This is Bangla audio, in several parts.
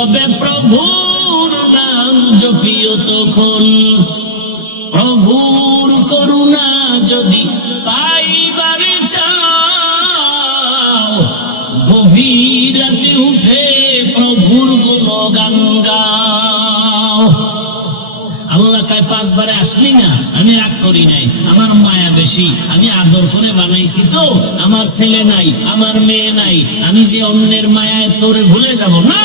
নীরবে প্রভুর নাম জপিও তখন। প্রভুর করুণা যদি পাইবারে চাও, গভীর রাতে উঠে প্রভুর গুণগান গাও। আল্লাহ কয় 5 বারে আসলি না, আমি রাগ করি নাই, আমার মায়া বেশি, আমি আদর করে বানাইছি তো। আমার ছেলে নাই, আমার মেয়ে নাই, আমি যে অন্যের মায়ায় তোরে ভুলে যাব না,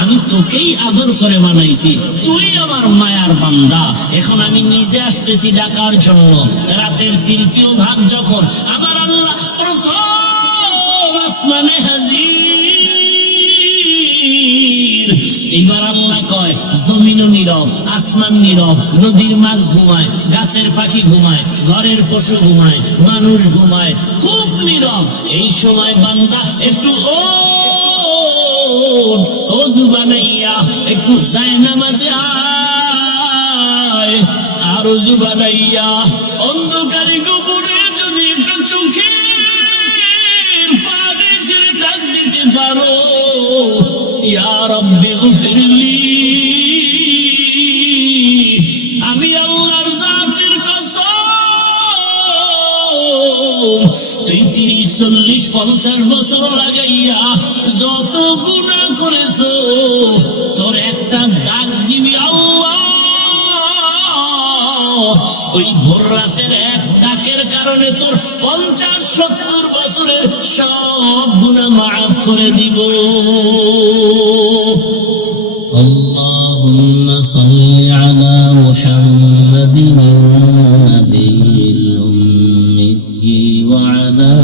আমি তোকেই আদর করে বানাইছি, তুই আমার মায়ার বান্দা। এখন আমি নিজে আসতেছি ডাকার জন্য। রাতের 3য় ভাগ যখন আমার আল্লাহ প্রথম আসমানে হাজির, এইবার আল্লাহ কয় জমিনও নীরব, আসমান নীরব, নদীর মাছ ঘুমায়, গাছের পাখি ঘুমায়, ঘরের পশু ঘুমায়, মানুষ ঘুমায়, খুব নীরব। এই সময় বান্দা একটু ওযু বানাইয়া একটু জায়নামাজে আয়, আর ওযু বানাইয়া অন্ধকারে গোপনে যদি একটু চোখের পানি ছেড়ে ডাক দিতে পারো, ইয়া রাব্বি গফিরলি, আমি আল্লাহর জাতের কসম, তুই 30, 40, 50 বছর লাগাইয়া যত গুনাহ করেছো, তোর একটা ডাক দিবি আল্লাহ, ওই ভোর রাতের এক ডাকের কারণে তোর 50-70 বছরের সব গুনাহ মাফ করে দিব। আল্লাহুম্মা সাল্লি আলা মুহাম্মাদিন নাবিয়্যিল উম্মি ওয়া আলা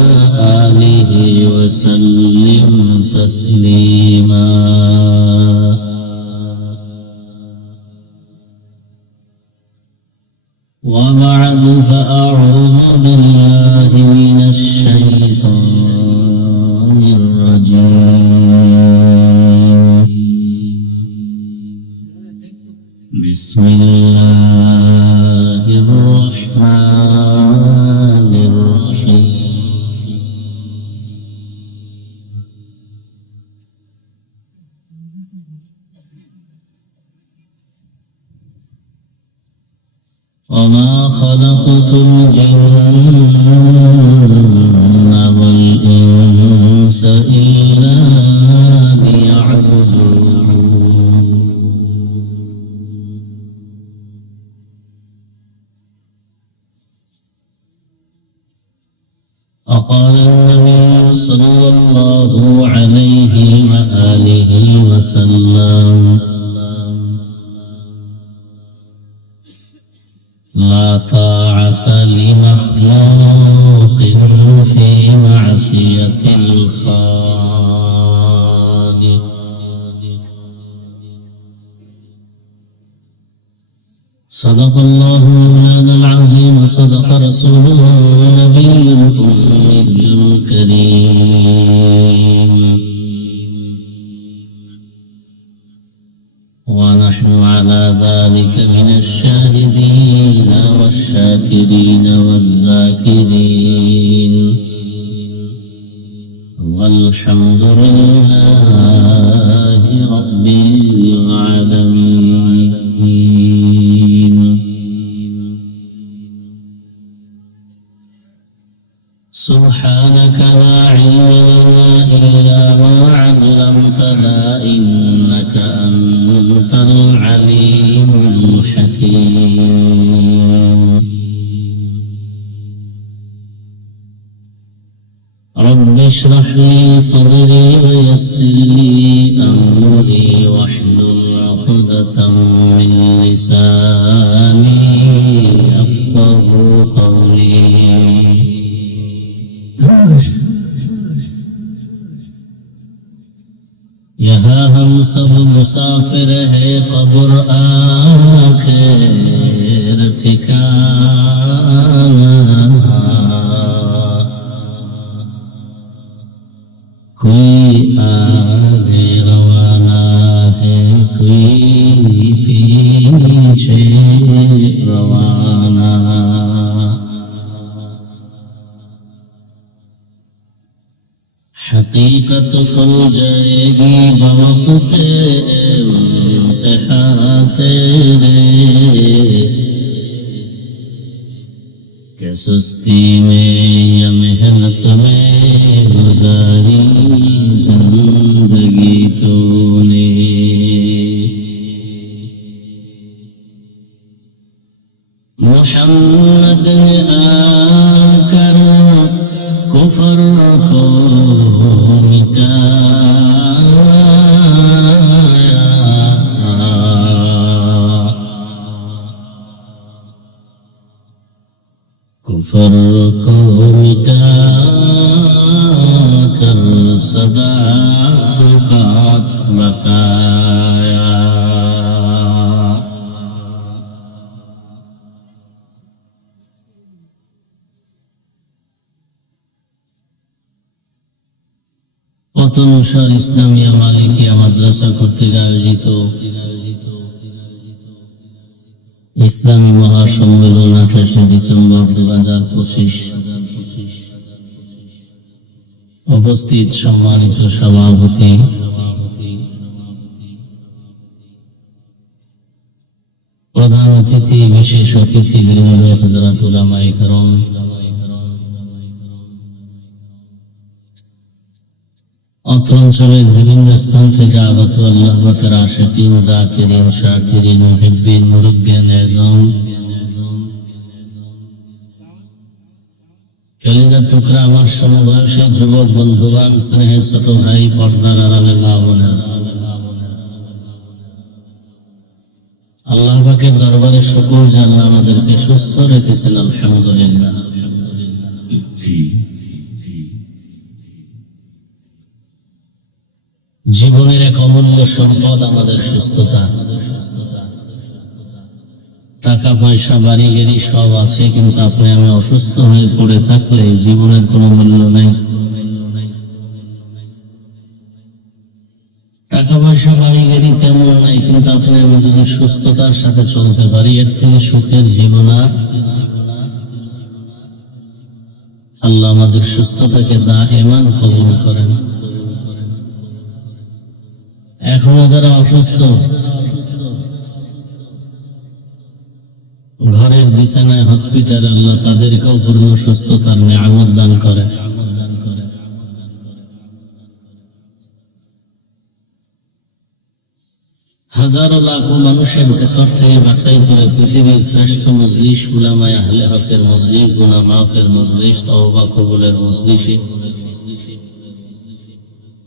আলিহি ওয়া সাল্লিম তাসলিমা। وبعد فأعوذ بالله من الشيطان الرجيم. بسم الله الرحمن الرحيم. وما خلقت الجن والإنس إلا ليعبدون. وقال النبي صلى الله عليه وآله وسلم: لا طاعة لمخلوق في معصية الخالق. صدق الله مولانا العظيم، وصدق رسوله النبي الأمي الكريم. ونحن على ذلك من الشاهدين والشاكرين والذاكرين، والحمد لله رب العالمين. سبحانك لا علم لنا إلا ما علمتنا، إنك أنت العليم الحكيم. رب اشرح لي صدري ويسر لي أمري، واحلل عقدة من لساني يفقه قولي. यहाँ हम सब मुसाफिर है, कब्र आखिर ठिकाना। कोई आगे रवाना है, कोई पीछे रवाना। हकीकत खुल जाएगी बवक्त सुस्ती में या मेहनत में गुजारी जिंदगी तूने, मोहम्मद ने आकर कुफर को कुफर को मिटा कर सदाकत बताया। পতনুসার ইসলামিয়া মালিকিয়া মাদ্রাসা কর্তৃক আয়োজিত ইসলামী মহাসম্মেলন 28 ডিসেম্বর 2025 উপস্থিত সম্মানিত সভাপতি, প্রধান অতিথি, বিশেষ অতিথিবৃন্দ, হযরত উলামায়ে কেরাম, অত্র অঞ্চলের বিভিন্ন স্থান থেকে আগত আল্লাহ পাকের আশিকিন, যাকিরিন, শাকিরিন, মুহিব্বিন, মুরব্বিয়ান আযম, কলিজার টুকরা আমার সমবয়সী যুবক বন্ধুগণ, স্নেহের ছোট ভাই, পর্দার আড়ালে মা বোনেরা, আল্লাহ পাকের দরবারে শুকর যে আল্লাহ আমাদেরকে সুস্থ রেখেছেন, আলহামদুলিল্লাহ। জীবনের এক অমূল্য সম্পদ আমাদের সুস্থতা। টাকা পয়সা বাড়ি গাড়ি সব আছে, কিন্তু আপনি আমি অসুস্থ হয়ে পড়ে থাকলে জীবনের কোনো মূল্য নেই। টাকা পয়সা বাড়ি গাড়ি তেমন নাই, কিন্তু আপনি আমি যদি সুস্থতার সাথে চলতে পারি, এর থেকে সুখের জীবন আর। আল্লাহ আমাদের সুস্থতাকে দাইমান কবুল করেন। এখনো যারা অসুস্থ, ঘরের বিছানায়, হসপিটালে, আল্লাহ তাদেরকেও পূর্ণ সুস্থতার নিয়ামত দান করে। হাজারো লাখো মানুষের ভেতর থেকে বাছাই করে পৃথিবীর শ্রেষ্ঠ মজলিস, উলামায়ে আহলে হকের মজলিস, গুনাহ মাফের মজলিস, তওবা কবুলের মজলিসে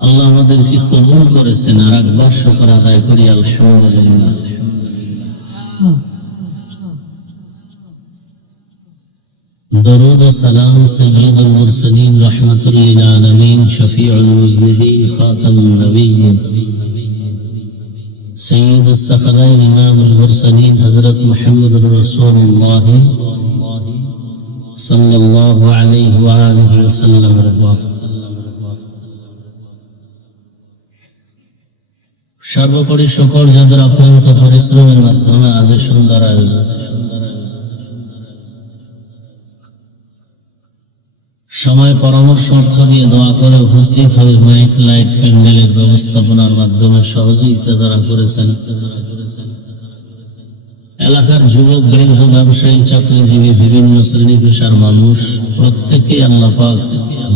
আল্লাহ আমাদেরকে কবুল করেছেন। আর একবার শুকর আদায় করি, আলহামদুলিল্লাহ। দরুদ ও সালাম সাইয়্যিদুল মুরসালিন, রাহমাতুল লিল আলামিন, শফিউল মুজনিবিন, খাতামুন নবিয়্যিন, সাইয়্যিদুস সাকলাইন, ইমামুল মুরসালিন, হযরত মুহাম্মদুর রাসূলুল্লাহ সাল্লাল্লাহু আলাইহি ওয়া আলিহি ওয়াসাল্লাম। সর্বোপরি শুকর যাদের অক্লান্ত পরিশ্রমের মাধ্যমে আজ সুন্দর আয়োজন। সময় পরামর্শ অর্থ দিয়ে দোয়া করে উপস্থিত হয়ে মাইক লাইট প্যান্ডেলের ব্যবস্থাপনার মাধ্যমে সহযোগিতা যারা করেছেন, এলাকার যুবক বৃদ্ধ, ব্যবসায়ী, চাকরিজীবী, বিভিন্ন শ্রেণী পেশার মানুষ, প্রত্যেকে আল্লাহ পাক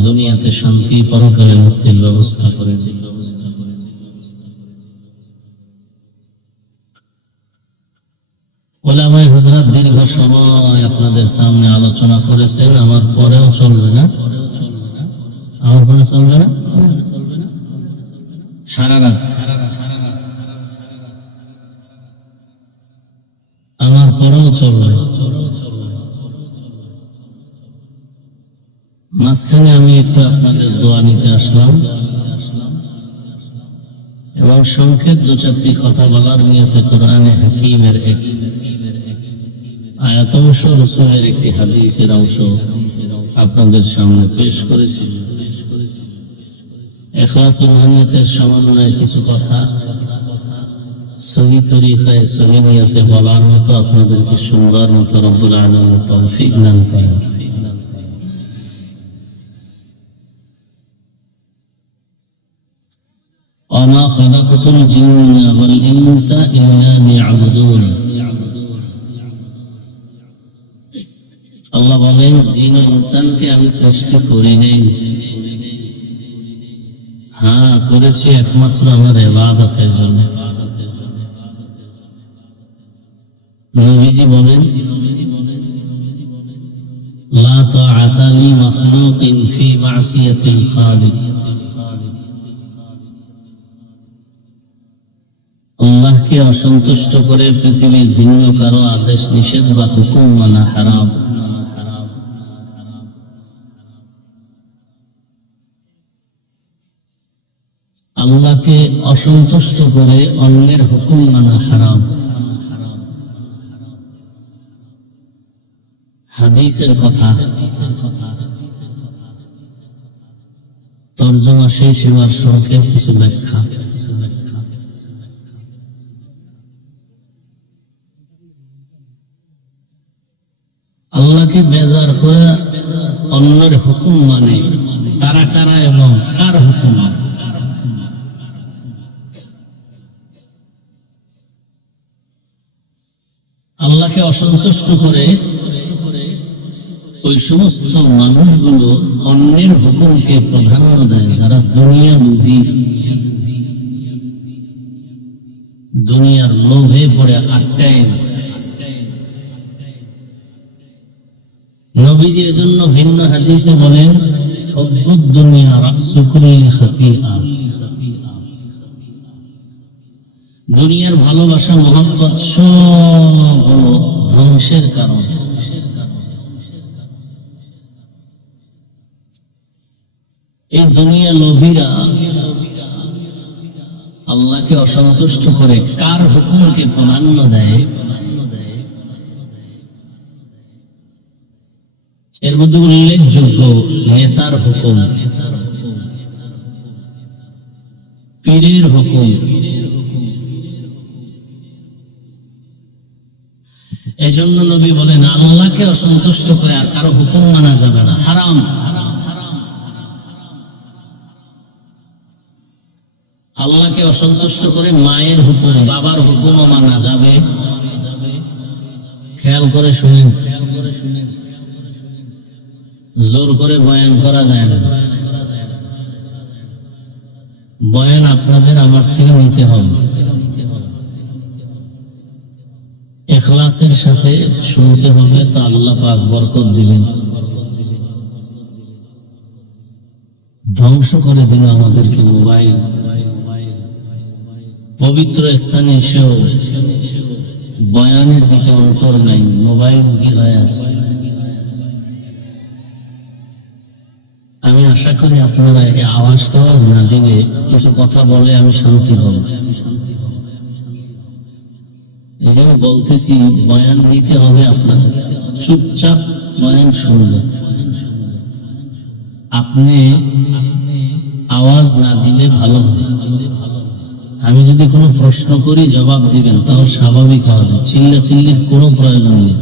দুনিয়াতে শান্তি, পরকালে মুক্তির ব্যবস্থা করে দিন। ওলামায়ে হযরত দীর্ঘ সময় আপনাদের সামনে আলোচনা করেছেন। আমার পরেও চলবে না, আমার পরে চলবে না, সারা রাত আমার পরেও চলবে। মাঝখানে আমি একটু আপনাদের দোয়া নিতে আসলাম এবং সংক্ষেপ 2-4টি কথা বলার নিয়তে কোরআনে হাকিমের এক আয়াত অংশ, রাসূলের একটি হাদিসের অংশ আপনাদের সামনে পেশ করেছি। ইখলাসুল নিয়তের সমন্বয়ে কিছু কথা সহি তরিকায়, সহি নিয়তে বলার মতো আপনাদেরকে সুন্দর মতো রব্বুল আলামিন তৌফিক দান করেন। وما خلقت الجن والإنس إلا ليعبدون। আল্লাহ আল্লাহ বলেন জিন ও ইনসানকে আমি সৃষ্টি করি নাই, হ্যাঁ করেছি একমাত্র আমার ইবাদতের জন্য। নবীজি বলেন লা তাআতা লি মাখলুকিন ফি মাসিয়াতিল খালিক, আল্লাহকে অসন্তুষ্ট করে পৃথিবীর ভিন্ন কারো আদেশ নিষেধ বা হুকুম মানা হারাম। আল্লাহকে অসন্তুষ্ট করে অন্যের হুকুম মানা হারাম। হাদিসের কথা, তরজমা শেষ এবার সংক্ষেপ কিছু ব্যাখ্যা। আল্লাহকে বেজার করে অন্যের হুকুম মানে তারা কারা এবং কার হুকুম? আল্লাহকে অসন্তুষ্ট করে ওই সমস্ত মানুষগুলো অন্যের হুকুমকে প্রাধান্য দেয় যারা দুনিয়া লোভী, দুনিয়ার লোভে পড়ে আটকায় গেছে। নবীজি এজন্য ভিন্ন হাদিসে বলেন হুব্বুদ দুনিয়া রাসু কুল্লি খাতিআ, দুনিয়ার ভালোবাসা মহব্বত সব হলো ধ্বংসের কারণ। এই দুনিয়া লোভীরা আল্লাহকে অসন্তুষ্ট করে কার হুকুমকে প্রাধান্য দেয়? এর মধ্যে উল্লেখযোগ্য নেতার হুকুম, পীরের হুকুম। এজন্য নবী বলেন আল্লাহকে অসন্তুষ্ট করে আর কারো হুকুম মানা যাবে না, হারাম। আল্লাহকে অসন্তুষ্ট করে মায়ের হুকুম, বাবার হুকুমও মানা যাবে। খেয়াল করে শুনেন, জোর করে বয়ান করা যায় না। বয়ান আপনাদের আমার থেকে নিতে হবে, ইখলাসের সাথে শুনতে হবে, তো আল্লাহ পাক বরকত দিবেন। ধ্বংস করে দিল আমাদেরকে মোবাইল। পবিত্র স্থানে এসেও বয়ানের দিকে অন্তর নাই, মোবাইল মুখী হয়ে আছে। আমি আশা করি আপনারা এই আওয়াজ টাওয়াজ না দিলে কিছু কথা বলে আমি শান্তি পাবো। এই যে আমি বলতেছি বয়ান নিতে হবে আপনাদের, চুপচাপ বয়ান শুনবেন। আপনি আওয়াজ না দিলে ভালো হবে। আমি যদি কোনো প্রশ্ন করি জবাব দিবেন, তাও স্বাভাবিক আওয়াজে, চিল্লা চিল্লির কোনো প্রয়োজন নেই।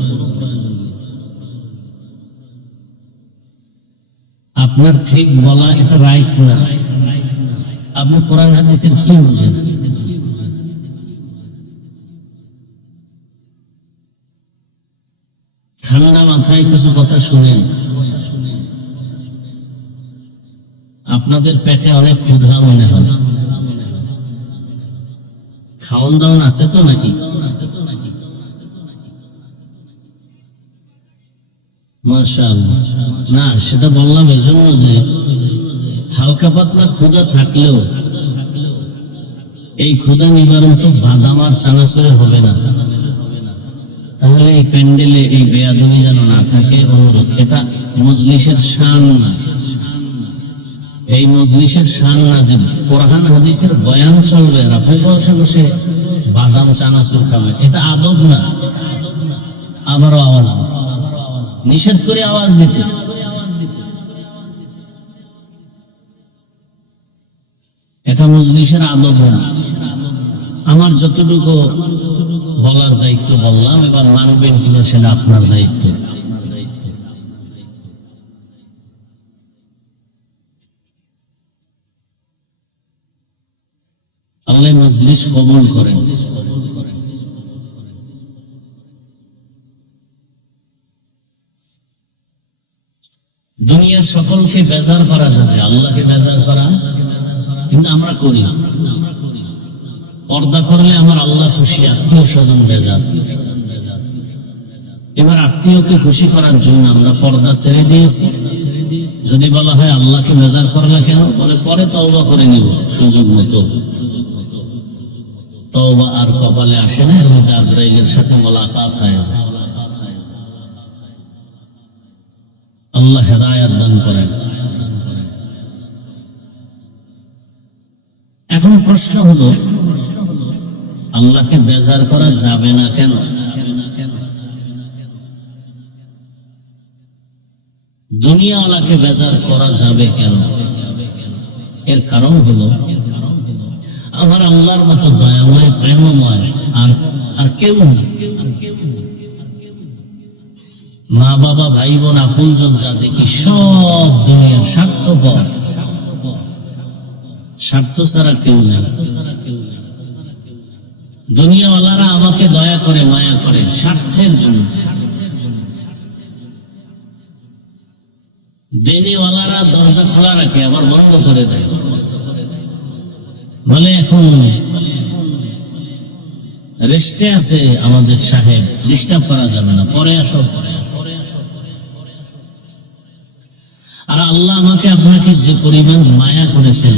আপনার ঠিক বলা এটা রাইট না। আপনি কোরআন হাদিসের কি বুঝেন? ঠান্ডা মাথায় কিছু কথা শুনেন। আপনাদের পেটে অনেক ক্ষুধা মনে হয়, খাওয়ান দাওয়ান আছে তো নাকি? মাশাআল্লাহ। না, সেটা বললাম এজন্য যে হালকা পাতলা ক্ষুধা থাকলেও এই ক্ষুধা নিবারণ তো বাদাম আর চানাচুরে হবে না। তাহলে এই প্যান্ডেলে এই বেয়াদবি যেন না থাকে অনুরোধ। এটা মজলিসের শান না, এই মজলিসের শান না যে কোরআন হাদিসের বয়ান চলবে আর আপনি বসে বসে বাদাম চানাচুর খাবেন, এটা আদব না। আবারও আওয়াজ নিষেধ করে আওয়াজ দিতে। এটা মজলিসের আদব না। আমার যতটুকু বলার দায়িত্ব বললাম, এবার মানবেন কিনা সেটা আপনার দায়িত্ব। আল্লাহ মজলিস কবুল করেন। দুনিয়ার সকলকে বেজার করা যাবে, আল্লাহকে বেজার করা কিন্তু আমরা করি। পর্দা করলে আমার আল্লাহ খুশি, আত্মীয় স্বজন বেজার। এবার আত্মীয়কে খুশি করার জন্য আমরা পর্দা ছেড়ে দিয়েছি। যদি বলা হয় আল্লাহকে বেজার করলে কেন, বলে পরে তওবা করে নিব সুযোগ মতো। তওবা আর কপালে আসে না, এর মধ্যে আজরাইলের সাথে মোলাকাত হয়ে যায়। আল্লাহ হেদায়েত দান করেন। এখন প্রশ্ন হলো, আল্লাহকে বেজার করা যাবে না কেন? দুনিয়াওয়ালাকে বেজার করা যাবে কেন? এর কারণ হলো, আমার আল্লাহর মতো দয়াময় প্রেমময় আর কেউ নেই। মা বাবা ভাই বোন আপনজন যা দেখি সব দুনিয়ার স্বার্থপর, স্বার্থ ছাড়া কেউ নেই। দুনিয়াওয়ালারা আমাকে দয়া করে মায়া করে স্বার্থের জন্য, দেনিওয়ালারা দরজা খোলা রাখে আবার বন্ধ করে দেয়, বলে এখন রেস্টে আছে আমাদের সাহেব, ডিস্টার্ব করা যাবে না, পরে আসো। আর আল্লাহ আমাকে আপনাকে যে পরিমাণ মায়া করেছেন,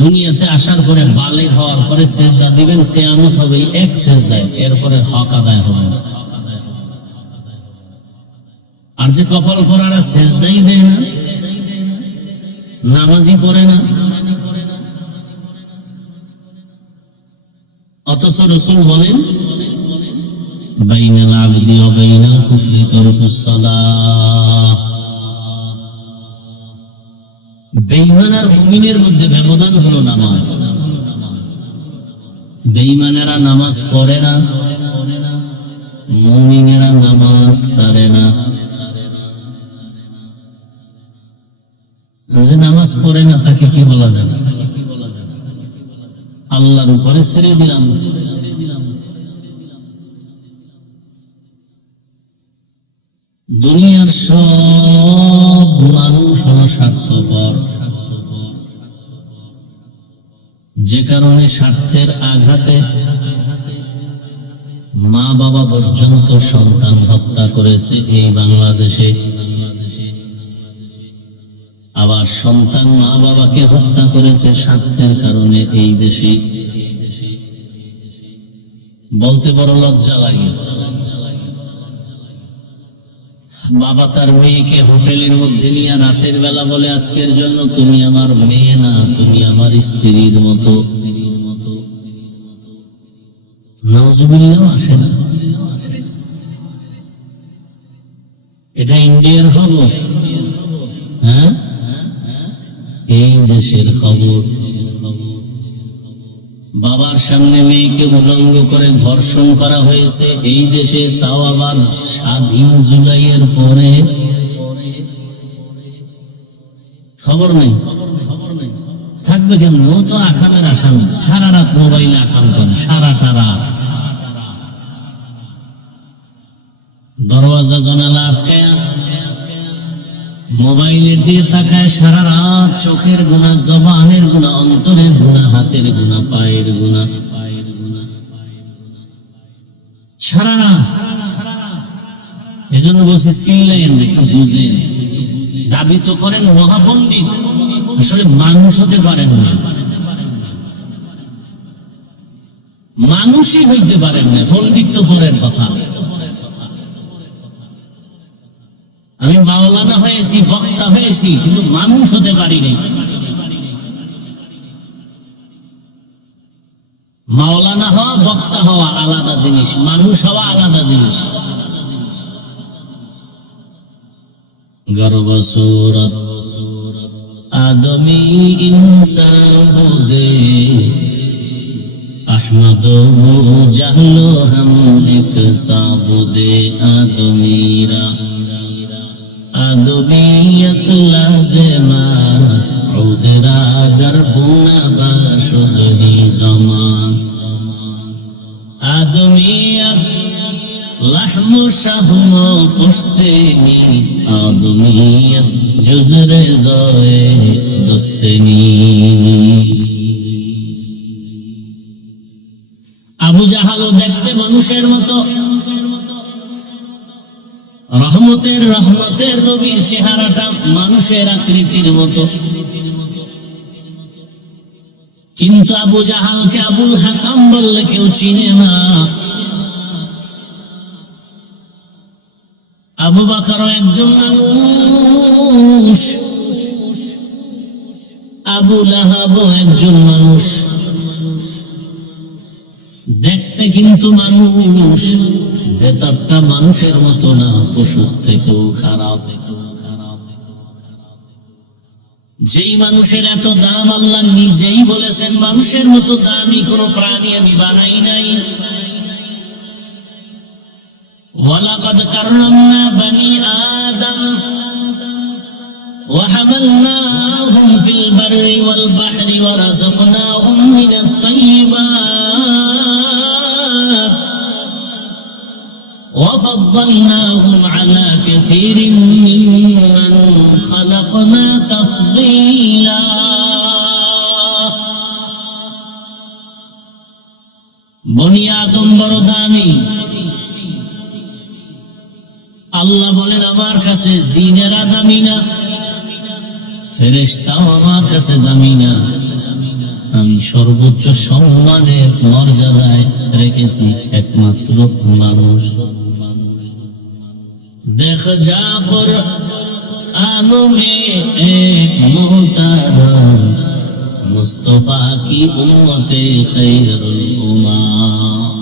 দুনিয়াতে আসার পরে বালেগ হওয়ার পরে সেজদা দিবেন, কিয়ামত হবে এক সেজদায়, এরপরে হক আদায় হবে না। আর যে কপাল পরারা সেজদাই দেয় না, নামাজই পড়ে না, অথচ রাসূল বলেন বাইনাল আবদি ওয়া বাইনাল কুফরি তারকুস সালাহ। বেঈমান আর মুমিনের মধ্যে ব্যবধান হলো নামাজ। বেঈমানেরা নামাজ পড়ে না, মুমিনেরা নামাজ ছাড়ে না। যে নামাজ পড়ে না তাকে কি বলা যাবে? আল্লাহর উপরে ছেড়ে দিলাম। দুনিয়ার সব মানুষ হলো স্বার্থপর, যে কারণে স্বার্থের আঘাতে মা বাবা পর্যন্ত সন্তান হত্যা করেছে এই বাংলাদেশে। আবার সন্তান মা বাবাকে হত্যা করেছে স্বার্থের কারণে এই দেশে। বলতে বড় লজ্জা লাগে, বাবা তার মেয়েকে হোটেলের মধ্যে নিয়ে রাতের বেলা বলে আজকের জন্য তুমি আমার মেয়ে না, তুমি আমার স্ত্রীর মতো। নাউজুবিল্লাহ আসে না? এটা ইন্ডিয়ার খবর, হ্যাঁ এই দেশের খবর। বাবার সামনে মেয়েকে উলঙ্গ করে ধর্ষণ করা হয়েছে এই দেশে, তাও আবার স্বাধীন জুলাইয়ের পরে। খবর নেই, থাকবে কেমন? ও তো আকামের আসামি, সারা রাত মোবাইলে আকাম করে, সারাটা রাত দরওয়াজা জানালা আটকায়া মোবাইলের দিকে তাকায়, সারা রাত চোখের গুনাহ, জবানের গুনাহ, অন্তরের গুনাহ, হাতের গুনাহ, পায়ের গুনাহ, সারা রাত। এজন্য বলছি চিল্লাইয়েন, একটু বুঝেন। দাবি তো করেন মহাপণ্ডিত, আসলে মানুষ হতে পারেন না, মানুষই হইতে পারেন না। পণ্ডিত তো পরের কথা। আমি মাওলানা হয়েছি, বক্তা হয়েছি, কিন্তু মানুষ হতে পারিনি। মাওলানা হওয়া, বক্তা হওয়া আলাদা জিনিস, মানুষ হওয়া আলাদা জিনিস। গর্ব সুরত আদমি ইনসান বুদে अहमद जहलो हम एक साबुदे आदमीरा आदमीयत लाज़िमास उदरा गर्बुना बाशुद ही जमास आदमीयत लहम شهم پشتنیست آدمیت جز رضای دوست نیست আবু জাহালও দেখতে মানুষের মতো রহমতের নবীর চেহারাটা মানুষের আকৃতির মতো কিন্তু আবু জাহালকে আবুল হাকাম বললে কেউ চিনে না আবু বকরও একজন মানুষ আবু লাহাবও একজন মানুষ দেখতে কিন্তু মানুষ ভেতরটা মানুষের মতো না পশুর থেকেও খারাপ যেই মানুষের এত দাম আল্লাহ নিজেই বলেছেন মানুষের মতো দামি কোনো প্রাণী আমি বানাই নাই ওয়ালাকাদ কাররামনা বনি আদম وحملناهم في البر والبحر ورزقناهم من الطيبات وفضلناهم على كثير ممن خلقنا تفضيلا বনি আদম বড় দামি আল্লাহ বলেন আমার কাছে জিনেরা দামি না ফেরেশতাও আমার কাছে দামি না আমি সর্বোচ্চ সম্মানের মর্যাদায় রেখেছি একমাত্র মানুষ দেখ যা কুরআন মে এক মুহতারাম মুস্তাফা কি উম্মতে খায়রুল উম্মাহ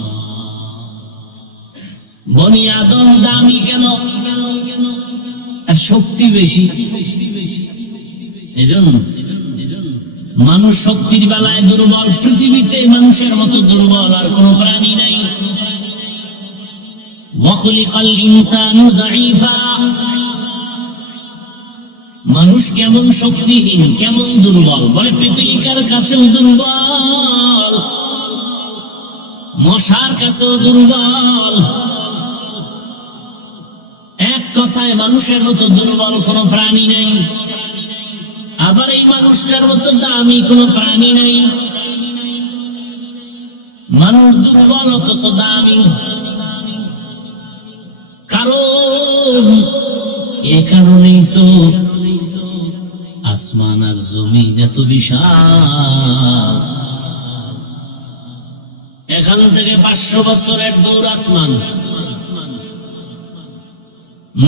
বনি আদম দামি কেন আর শক্তি বেশি এজন্য মানুষ শক্তির বেলায় দুর্বল পৃথিবীতে মানুষের মতো দুর্বল আর কোন প্রাণী নাই ওয়াখলিকাল ইনসানু যায়ীফা মানুষ কেমন শক্তিহীন কেমন দুর্বল বলে পিপীলিকার কাছেও দুর্বল মশার কাছেও দুর্বল এক কথায় মানুষের মতো দুর্বল কোন প্রাণী নাই আবার এই মানুষটার মতো দামি কোন প্রাণী নাই মানুষ দুর্বল অথচ দামি কারণ এ কারণেই তো আসমান আর জমিন এত বিশাল এখান থেকে 500 বছরের দূর আসমান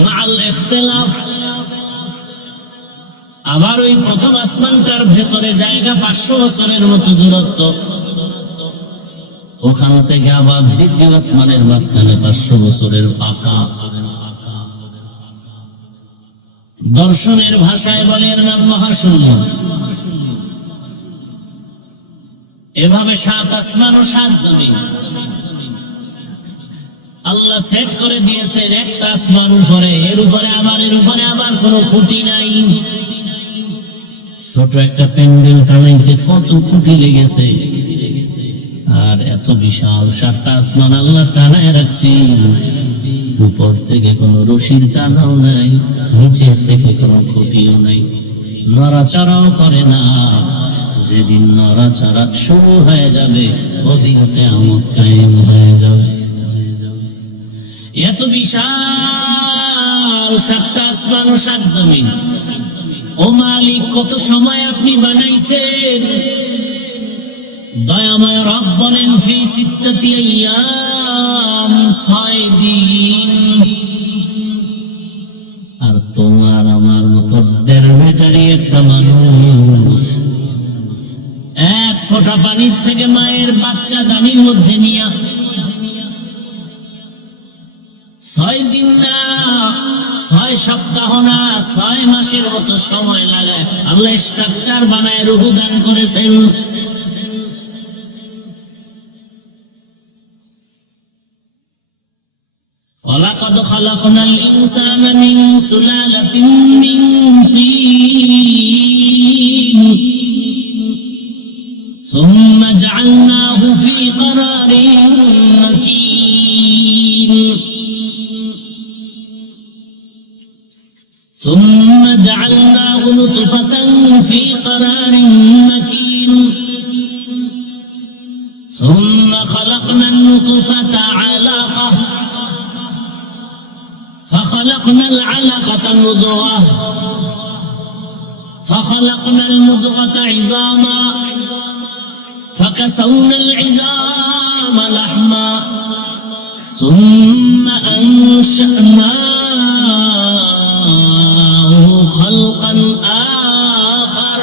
মাল ইখতিলাফ আবার ওই প্রথম আসমানটার ভেতরে জায়গা 500 বছরের মতো দূরত্ব ওখান থেকে আবার দ্বিতীয় আসমানের মাঝখানে 500 বছরের ফাঁকা দর্শনের ভাষায় বলে এর নাম মহাশূন্য এভাবে 7 আসমান ও 7 জমিন আল্লাহ সেট করে দিয়েছেন একটা আসমান উপরে এর উপরে আবার কোনো খুঁটি নাই ছোট একটা প্যান্ডেল টানাইতে কত খুঁটি লেগেছে আর এত বিশাল 7টা আসমান আল্লাহ টানায় রাখছেন উপর থেকে কোনো রশির টানাও নাই নিচে থেকে কোনো খুঁটিও নাই নড়াচড়াও করে না যেদিন নড়াচড়া শুরু হয়ে যাবে ওদিন কিয়ামত কায়েম হয়ে যাবে এত বিশাল 7টা আসমান ও 7 জমিন ও মালিক কত সময় আপনি বানাইছেন দয়াময় রব বলেন ফি সিত্তাতি আইয়াম 6 দিন আর তোমার আমার মতো 1.5 মিটারি একটা মানুষ এক ফোঁটা পানির থেকে মায়ের বাচ্চা দামির মধ্যে নিয়া 6 দিন না 6 সপ্তাহ না 6 মাসের মতো সময় লাগায় আল্লাহ স্ট্রাকচার বানায় রূহ দান করেছেন ওয়ালাকাদ খালাকনাল ইনসানা মিন সুলালাতিন মিন তিন সুম্মা জাআলনাহু ফি ক্বারারিন মাকিন ثم جعلناه نطفة في قرار مكين ثم خلقنا النطفة علقة فخلقنا العلقة مضغة فخلقنا المضغة عظاما فكسونا العظام لحما ثم أنشأناه خلقا آخر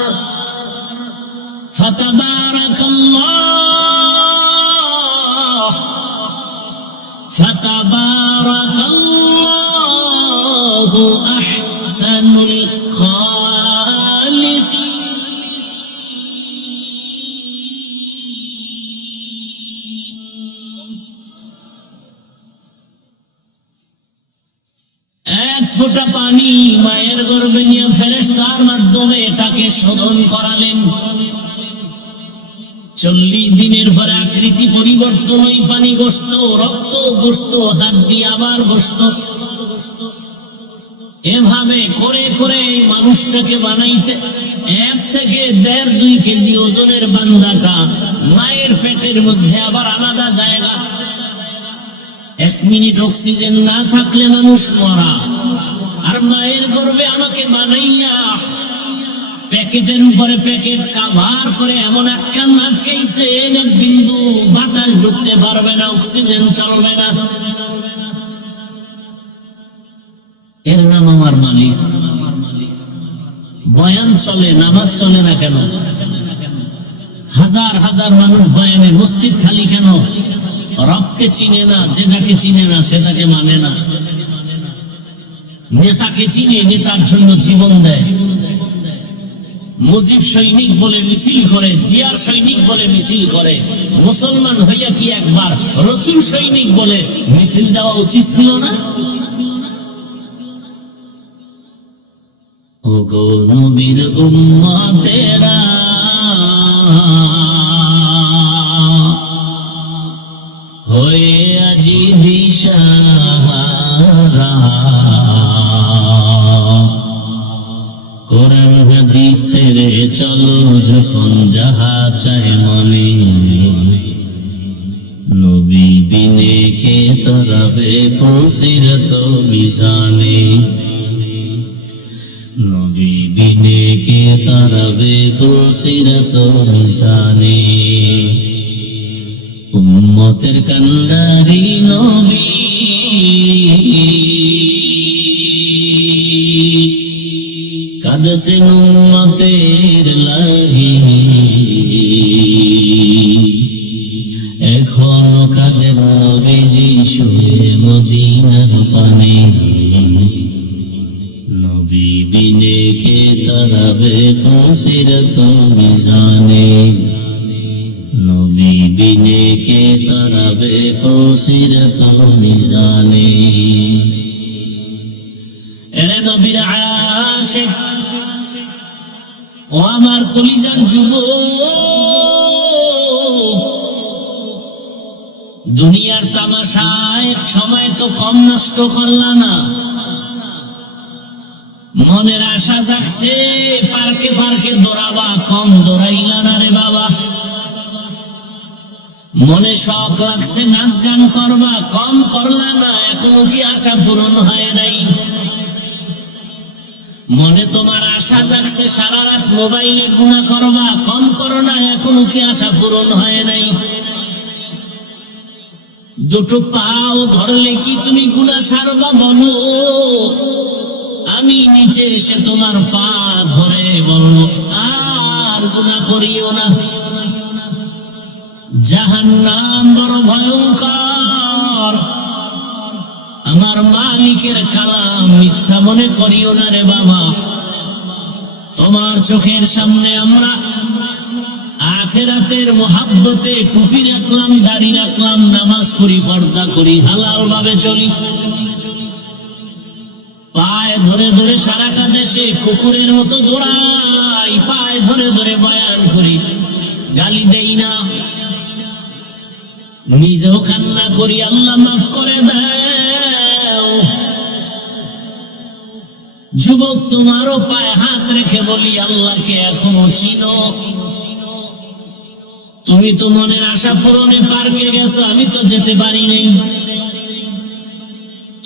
فتبارك الله أحسن الخالقين এক ফোঁটা পানি মায়ের গর্ভে নিয়ে ফেরেশতার মাধ্যমে এটাকে শোধন করালেন 40 দিনের পরে আকৃতি পরিবর্তন, ওই পানি গোশত, রক্ত গোশত, হাড্ডি আবার গোশত, এভাবে করে করে মানুষটাকে বানাইতে 1 থেকে 1.5-2 কেজি ওজনের বান্দাটা মায়ের পেটের মধ্যে আবার আলাদা জায়গা। 1 মিনিট অক্সিজেন না থাকলে মানুষ মরা। আর মায়ের গর্ভে আমাকে বানাইয়া প্যাকেটের উপরে প্যাকেট কাভার করে এমন একটা আটকাইছে, এক বিন্দু বাতাস ঢুকতে পারবে না, অক্সিজেন চলবে না। এর নাম আমার মালিক। বয়ান চলে, নামাজ চলে না কেন? হাজার হাজার মানুষ বয়ানে, মসজিদ খালি কেন? রবকে চিনে না, যে যাকে চিনে না সে তাকে মানে না। নেতাকে চিনে, নেতার জন্য জীবন দেয়। মুজিব সৈনিক বলে মিছিল করে, জিয়ার সৈনিক বলে মিছিল করে। মুসলমান হইয়া কি একবার রসুল সৈনিক বলে মিছিল দেওয়া উচিত ছিল না? ওগো নবীর উম্মতেরা, হয়ে আজি দিশাহারা, কোরআন হাদিসের চলো যখন যাহা চায় মনে, নবী বিনে কে তরাবে পৌঁছিরত মিজানে, নবী বিনে কে তরাবে পৌঁছিরত মিজানে। উম্মতের কান্ডারি নবী, কাঁদছেন উম্মতের লাগি, এখনো কাঁদেন নবীজি শুয়ে মদিনার পানে, নবী বিনে কে তরাবে পৌঁছিরত মিজানে, নবী বিনে কে তরাবে পৌঁছিরত মিজানে। এরে নবীর আশিক, ও আমার কলিজার যুবক, দুনিয়ার তামাশায় সময় তো কম নষ্ট করলা না। মনের আশা জাগছে পার্কে পার্কে দৌড়াবা, কম দৌড়াইলা না রে বাবা। মনে শখ লাগছে নাচ গান করবা, কম করলা না, এখনো কি আশা পূরণ হয় নাই? মনে তোমার আশা জাগছে সারা রাত মোবাইলে গুনাহ করবা, কম করো না, এখনো কি আশা পূরণ হয় নাই? দুটো পাও ধরলে কি তুমি গুনাহ ছাড়বা? বলো, আমি নিচে এসে তোমার পা ধরে বলবো আর গুনাহ করিও না। জাহান্নাম বড় ভয়ঙ্কর, আমার মালিকের কালাম মিথ্যা মনে করিও না রে বাবা। তোমার চোখের সামনে আমরা আখিরাতের মোহাব্বতে টুপি রাখলাম, দাড়ি রাখলাম, নামাজ পড়ি, পর্দা করি, হালাল ভাবে চলি, পায়ে ধরে ধরে সারাটা দেশে কুকুরের মতো দৌড়াই, পায়ে ধরে ধরে বয়ান করি, গালি দেই না, নিজেও কান্না করি, আল্লাহ মাফ করে দাও। যুবক, তোমারও পায়ে হাত রেখে বলি, আল্লাহকে এখনো চিনো? তুমি তো মনের আশা পূরণে পার্কে গেছো, আমি তো যেতে পারি নাই।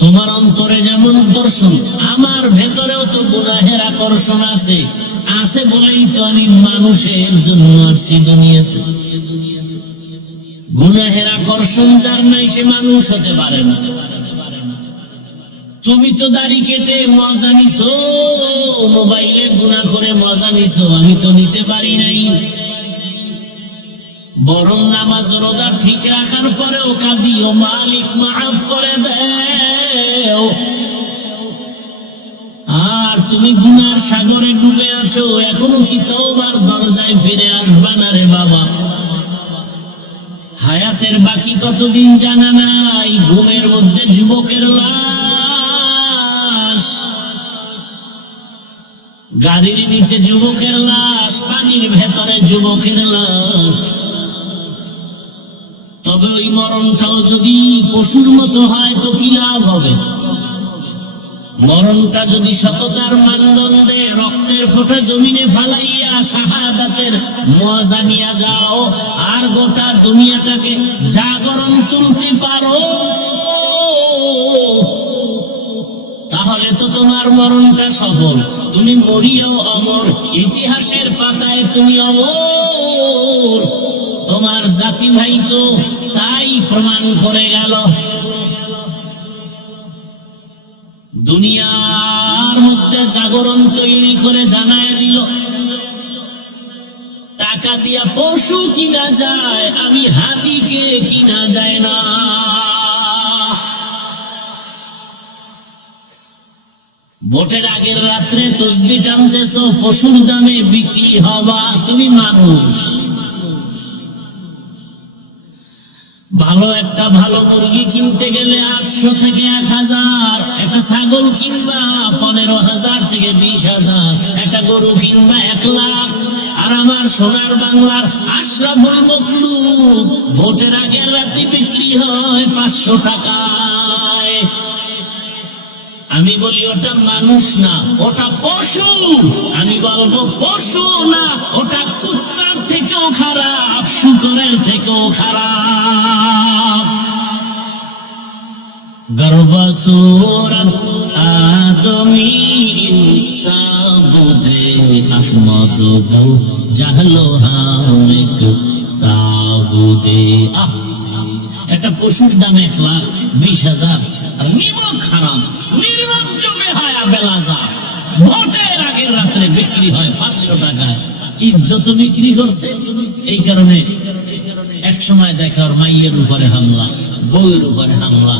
তোমার অন্তরে যেমন আকর্ষণ, আমার ভেতরেও তো গুনাহের আকর্ষণ আছে। আছে বলেই তো আমি মানুষের জন্য আসছি দুনিয়াতে। গুনাহের আকর্ষণ যার নাই সে মানুষ হতে পারে না। তুমি তো দাড়ি কেটে মজা নিছো, মোবাইলে গুনাহ করে মজা নিছো, আমি তো নিতে পারি নাই। বরং নামাজ রোজা ঠিক রাখার পরেও কাঁদিও, মালিক মাফ করে দেও। আর তুমি গুনার সাগরে ডুবে আছো, এখনো কি তওবার দরজায় ফিরে আসবা না রে বাবা? হায়াতের বাকি কতদিন জানা নাই। ঘুমের মধ্যে যুবকের লাশ, গাড়ির নিচে যুবকের লাশ, পানির ভেতরে যুবকের লাশ। তবে ওই মরণটাও যদি পশুর মতো হয় তো কি লাভ হবে? মরণটা যদি সততার মানদণ্ডে রক্তের ফোঁটা জমিনে ফালাইয়া শাহাদাতের মজা নিয়ে যাও, আর গোটা দুনিয়াটাকে জাগরণ তুলতে পারো, তাহলে তো তোমার মরণটা সফল। তুমি মরিয়াও অমর, ইতিহাসের পাতায় তুমি অমর। তোমার জাতি ভাই তো তাই প্রমাণ করে গেল। দুনিয়ার মধ্যে জাগরণ তৈরি করে জানায় দিল, টাকা দিয়া পশু কিনা যায়, আমি হাতিকে কিনা যায় না। ভোটের আগের রাত্রে তসবি টানতেছো, পশুর দামে বিক্রি হবা। তুমি মানুষ। ভালো মুরগি কিনতে গেলে 800 থেকে 1000, একটা ছাগল কিনবা 15,000 থেকে 20,000, একটা গরু কিনবা 1 লাখ। আর আমার সোনার বাংলার আশরাফুল মখলুক ভোটের আগের রাতে বিক্রি হয় 500 টাকায়। আমি বলি ওটা মানুষ না, ওটা পশু। আমি বলবো পশু না, ওটা কুত্তার থেকেও খারাপ, শুকরের থেকেও খারাপ। গর্বসূরত আদমি ইনসাবুদে আহমদ বু জাহলো হামেক সাবুদে। একটা পশুর দাম 1,20,000, আর নিমক হারাম, নির্লজ্জ বেহায়া বেলাজা ভোটের আগের রাত্রে বিক্রি হয় 500 টাকায়। ইজ্জত বিক্রি করছে। এই কারণে এক সময় দেখা ওর মাইয়ের উপরে হামলা, বউয়ের উপরে হামলা।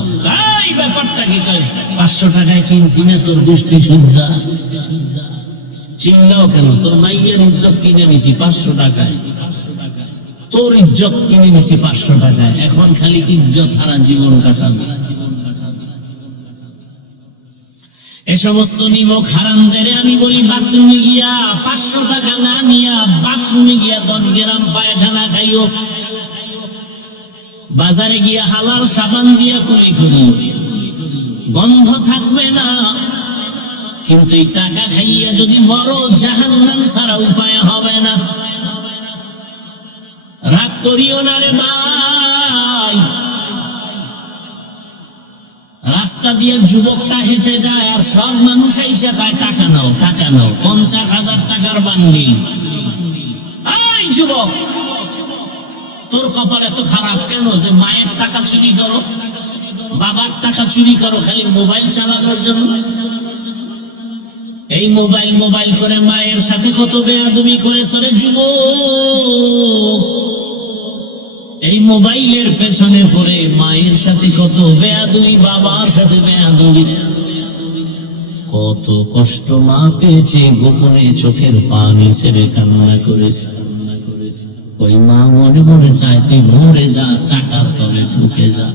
এই ব্যাপারটা কি কয় 500 টাকায় কিনছি না তোর গোষ্ঠী শুদ্ধা। চিন্তাও কেন, তোর মাইয়ের ইজ্জত কিনে নিছি 500 টাকায়, তোর ইজ্জত কিনে নিছি 500 টাকায়। এখন খালি ইজ্জত হারা জীবন কাটাবে। এ সমস্ত নিমক হারামদের আমি বলি, বাথরুমে গিয়া 500 টাকা না নিয়া বাথরুমে গিয়া 10 গ্রাম পায়খানা খাইও। বাজারে গিয়া হালাল সাবান দিয়া কুলি করি, গন্ধ থাকবে না। কিন্তু এই টাকা খাইয়া যদি বড়, জাহান্নাম ছাড়া উপায় হবে না। রাগ করিও না রে ভাই। রাস্তা দিয়ে যুবকটা হেঁটে যায়, আর সব মানুষ এসে তাই টাকা নাও, টাকা নাও, 50,000 টাকার বান্ডিল। এই যুবক, তোর কপাল এত খারাপ কেন যে মায়ের টাকা চুরি করো, বাবার টাকা চুরি করো খালি মোবাইল চালানোর জন্য? এই মোবাইল করে মায়ের সাথে কত বেয়াদবি করেছ রে যুবক। এই মোবাইলের পেছনে পড়ে মায়ের সাথে কত বেয়াদবি, বাবার সাথে বেয়াদবি। কত কষ্ট মা পেয়েছে, গোপনে চোখের পানি ছেড়ে কান্না করেছে। ওই মা মনে মনে চায় তুই মরে যা, চাকার তলে ঢুকে যা।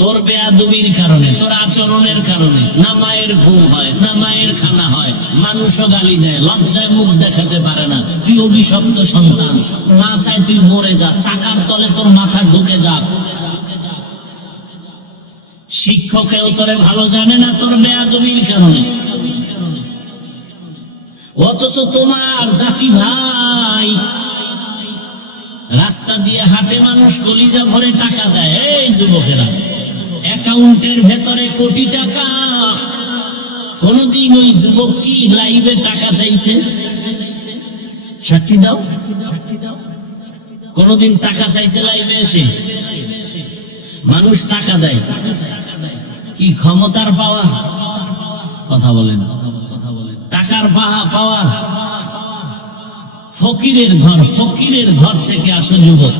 তোর বেয়াদবির কারণে, তোর আচরণের কারণে না মায়ের ঘুম হয়, না মায়ের খানা হয়, মানুষও গালি দেয়, লজ্জায় মুখ দেখাতে পারে না। তুই অভিশপ্ত সন্তান, মা চায় তুই মরে যা, চাকার তলে তোর মাথা ঢুকে যা। শিক্ষকেও তোরে ভালো জানে না তোর বেয়াদবির কারণে। অথচ তোমার জাতি ভাই রাস্তা দিয়ে হাটে মানুষ কলিজা ভরে টাকা দেয়। এই যুবকেরা, অ্যাকাউন্টের ভেতরে কোটি টাকা, কোনদিন ওই যুবক কি লাইভে টাকা চাইছে? সাক্ষী দাও, কোনদিন টাকা চাইছে লাইভে এসে? মানুষ টাকা দেয় কি ক্ষমতার পাওয়া? কথা বলেন, টাকার পাওয়া। ফকিরের ঘর থেকে আসো যুবক।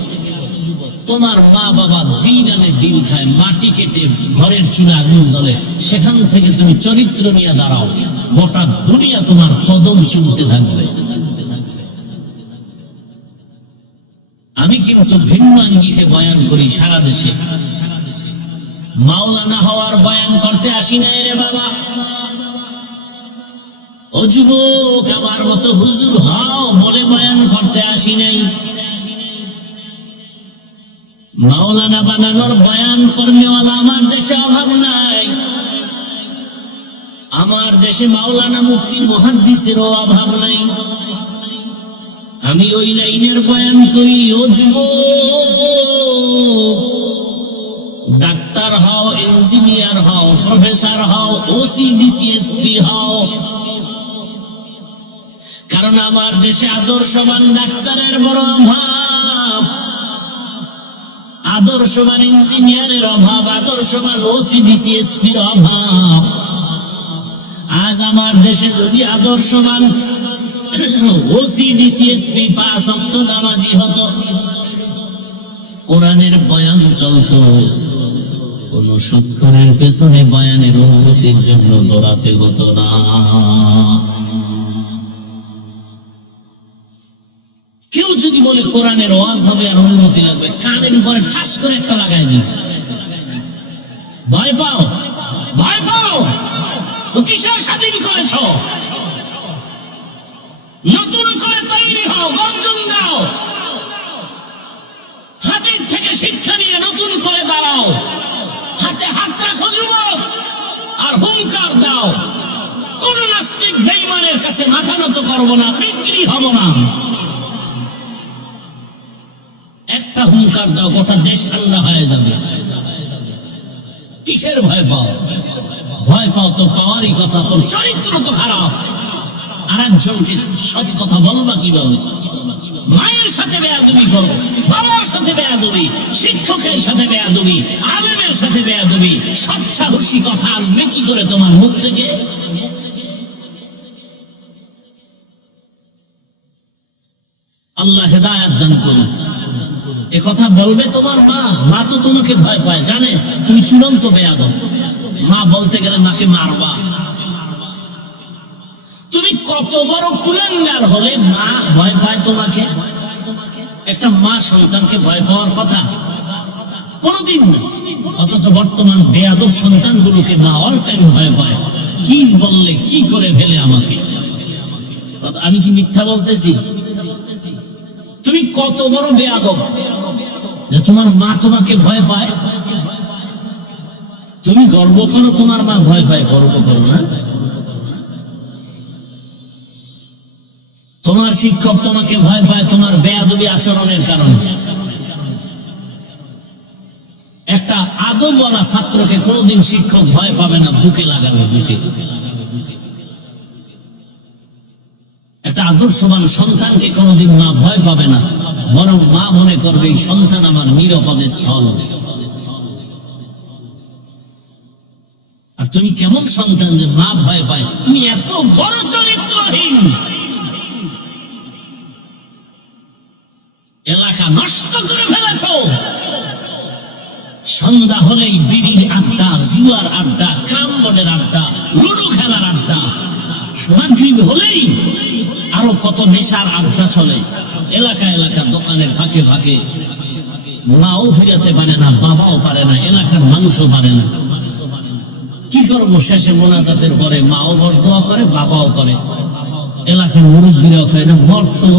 তোমার মা বাবা দিন আনে দিন খায়, মাটি কেটে ঘরের চুলে আগুন জ্বলে, সেখান থেকে তুমি চরিত্র নিয়ে দাঁড়াও, গোটা দুনিয়া তোমার কদম চুমতে থাকবে। আমি কিন্তু ভিন্ন আঙ্গিকে বয়ান করি সারা দেশে। মাওলানা হওয়ার বয়ান করতে আসি না রে বাবা। ও যুবক, আমার মতো হুজুর হও বলে বয়ান করতে আসি নাই। মাওলানা বানানোর বয়ান কর্মীওয়ালা আমার দেশে অভাব নাই। আমার দেশে মাওলানা মুফতি মুহাদ্দিসেরও অভাব নাই। আমি ওই লাইনের বয়ান করি। ও যুবক, ডাক্তার হও, ইঞ্জিনিয়ার হও, প্রফেসর হও, ওসি ডিসিএসপি হও, কারণ আমার দেশে আদর্শবান ডাক্তারের বড় অভাব, আদর্শবান ইঞ্জিনিয়ারের অভাব, আদর্শবান ওসি ডিসিএসপির অভাব। আজ আমার দেশে যদি আদর্শবান ওসি ডিসিএসপি 5 ওয়াক্ত নামাজি হতো, কোরআনের বয়ান চলতো, কোন সুৎখরের পেছনে বয়ানের উন্নতির জন্য দৌড়াতে হতো না। কেউ যদি বলে কোরআনের ওয়াজ হবে আর উন্নতি লাগবে, কানের উপরে ঠাস করে একটা লাগাই দিবে। ভয় পাও, ভয় পাও। কিসের স্বাধীন করেছ? নতুন করে তৈরি হও, গর্জন দাও, হাতের থেকে শিক্ষা নিয়ে নতুন করে দাঁড়াও, হাতে হাত রাখো যুবক, আর হুঙ্কার দাও, কোন নাস্তিক বেঈমানের কাছে মাথা নত করবো না, বিক্রি হব না। একটা হুঙ্কার দাও, গোটা দেশ ঠান্ডা হয়ে যাবে। কিসের ভয় পাও? ভয় পাও তো পাওয়ারই কথা, তোর চরিত্র তো খারাপ। আর একজনকে সব কথা বলবা কিভাবে? মায়ের সাথে বেয়াদবি করো, বাবার সাথে বেয়াদবি, শিক্ষকের সাথে বেয়াদবি, আলেমের সাথে বেয়াদবি, সৎসাহসী কথা আসবে কি করে তোমার মুখ থেকে? আল্লাহ হেদায়েত দান করুন। এ কথা বলবে তোমার মা? মা তো তোমাকে ভয় পায়, জানে তুমি চূড়ান্ত বেয়াদব। মা বলতে গেলে মাকে মারবা। তুমি কত বড় কুলাঙ্গার হলে মা ভয় পায় তোমাকে? একটা মা সন্তানকে ভয় পাওয়ার কথা কোনদিন না। অথচ বর্তমান বেয়াদব সন্তানগুলোকে মা অল টাইম ভয় পায়। কি বললে কি করে ফেলে আমাকে? আমি কি মিথ্যা বলতেছি? তুমি কত বড় বেয়াদব যে তোমার মা তোমাকে ভয় পায়? তুমি গর্ব করো তোমার মা ভয় পায়, গর্ব করো না? তোমার শিক্ষক তোমাকে ভয় পায় তোমার বেয়াদবি আচরণের কারণে। একটা আদবওয়ালা ছাত্রকে কোনদিন শিক্ষক ভয় পাবে না, বুকে লাগাবে, বুকে। একটা আদর্শবান সন্তানকে কোনদিন মা ভয় পাবে না, বরং মা মনে করবে এই সন্তান আমার নিরাপদে স্থল। আর তুমি কেমন সন্তান যে মা ভয় পায়? তুমি এত বড় চরিত্রহীন, এলাকা নষ্ট করে ফেলেছ। সন্ধ্যা হলেই বিড়ির আড্ডা, জুয়ার আড্ডা, ক্রামবোর্ডের আড্ডা, লুডো খেলার আড্ডা, মাগরিব হলেই আরো কত নেশার আড্ডা চলে। এলাকা এলাকা দোকানের ফাঁকে ফাঁকে মাও ফিরাতে পারে না, বাবাও পারে না, এলাকার মানুষও পারে না। কি করবো? শেষে মোনাজাতের পরে মাও বরদোয়া করে, বাবাও করে, এলাকার মুরব্বীরাও করে না মরতো।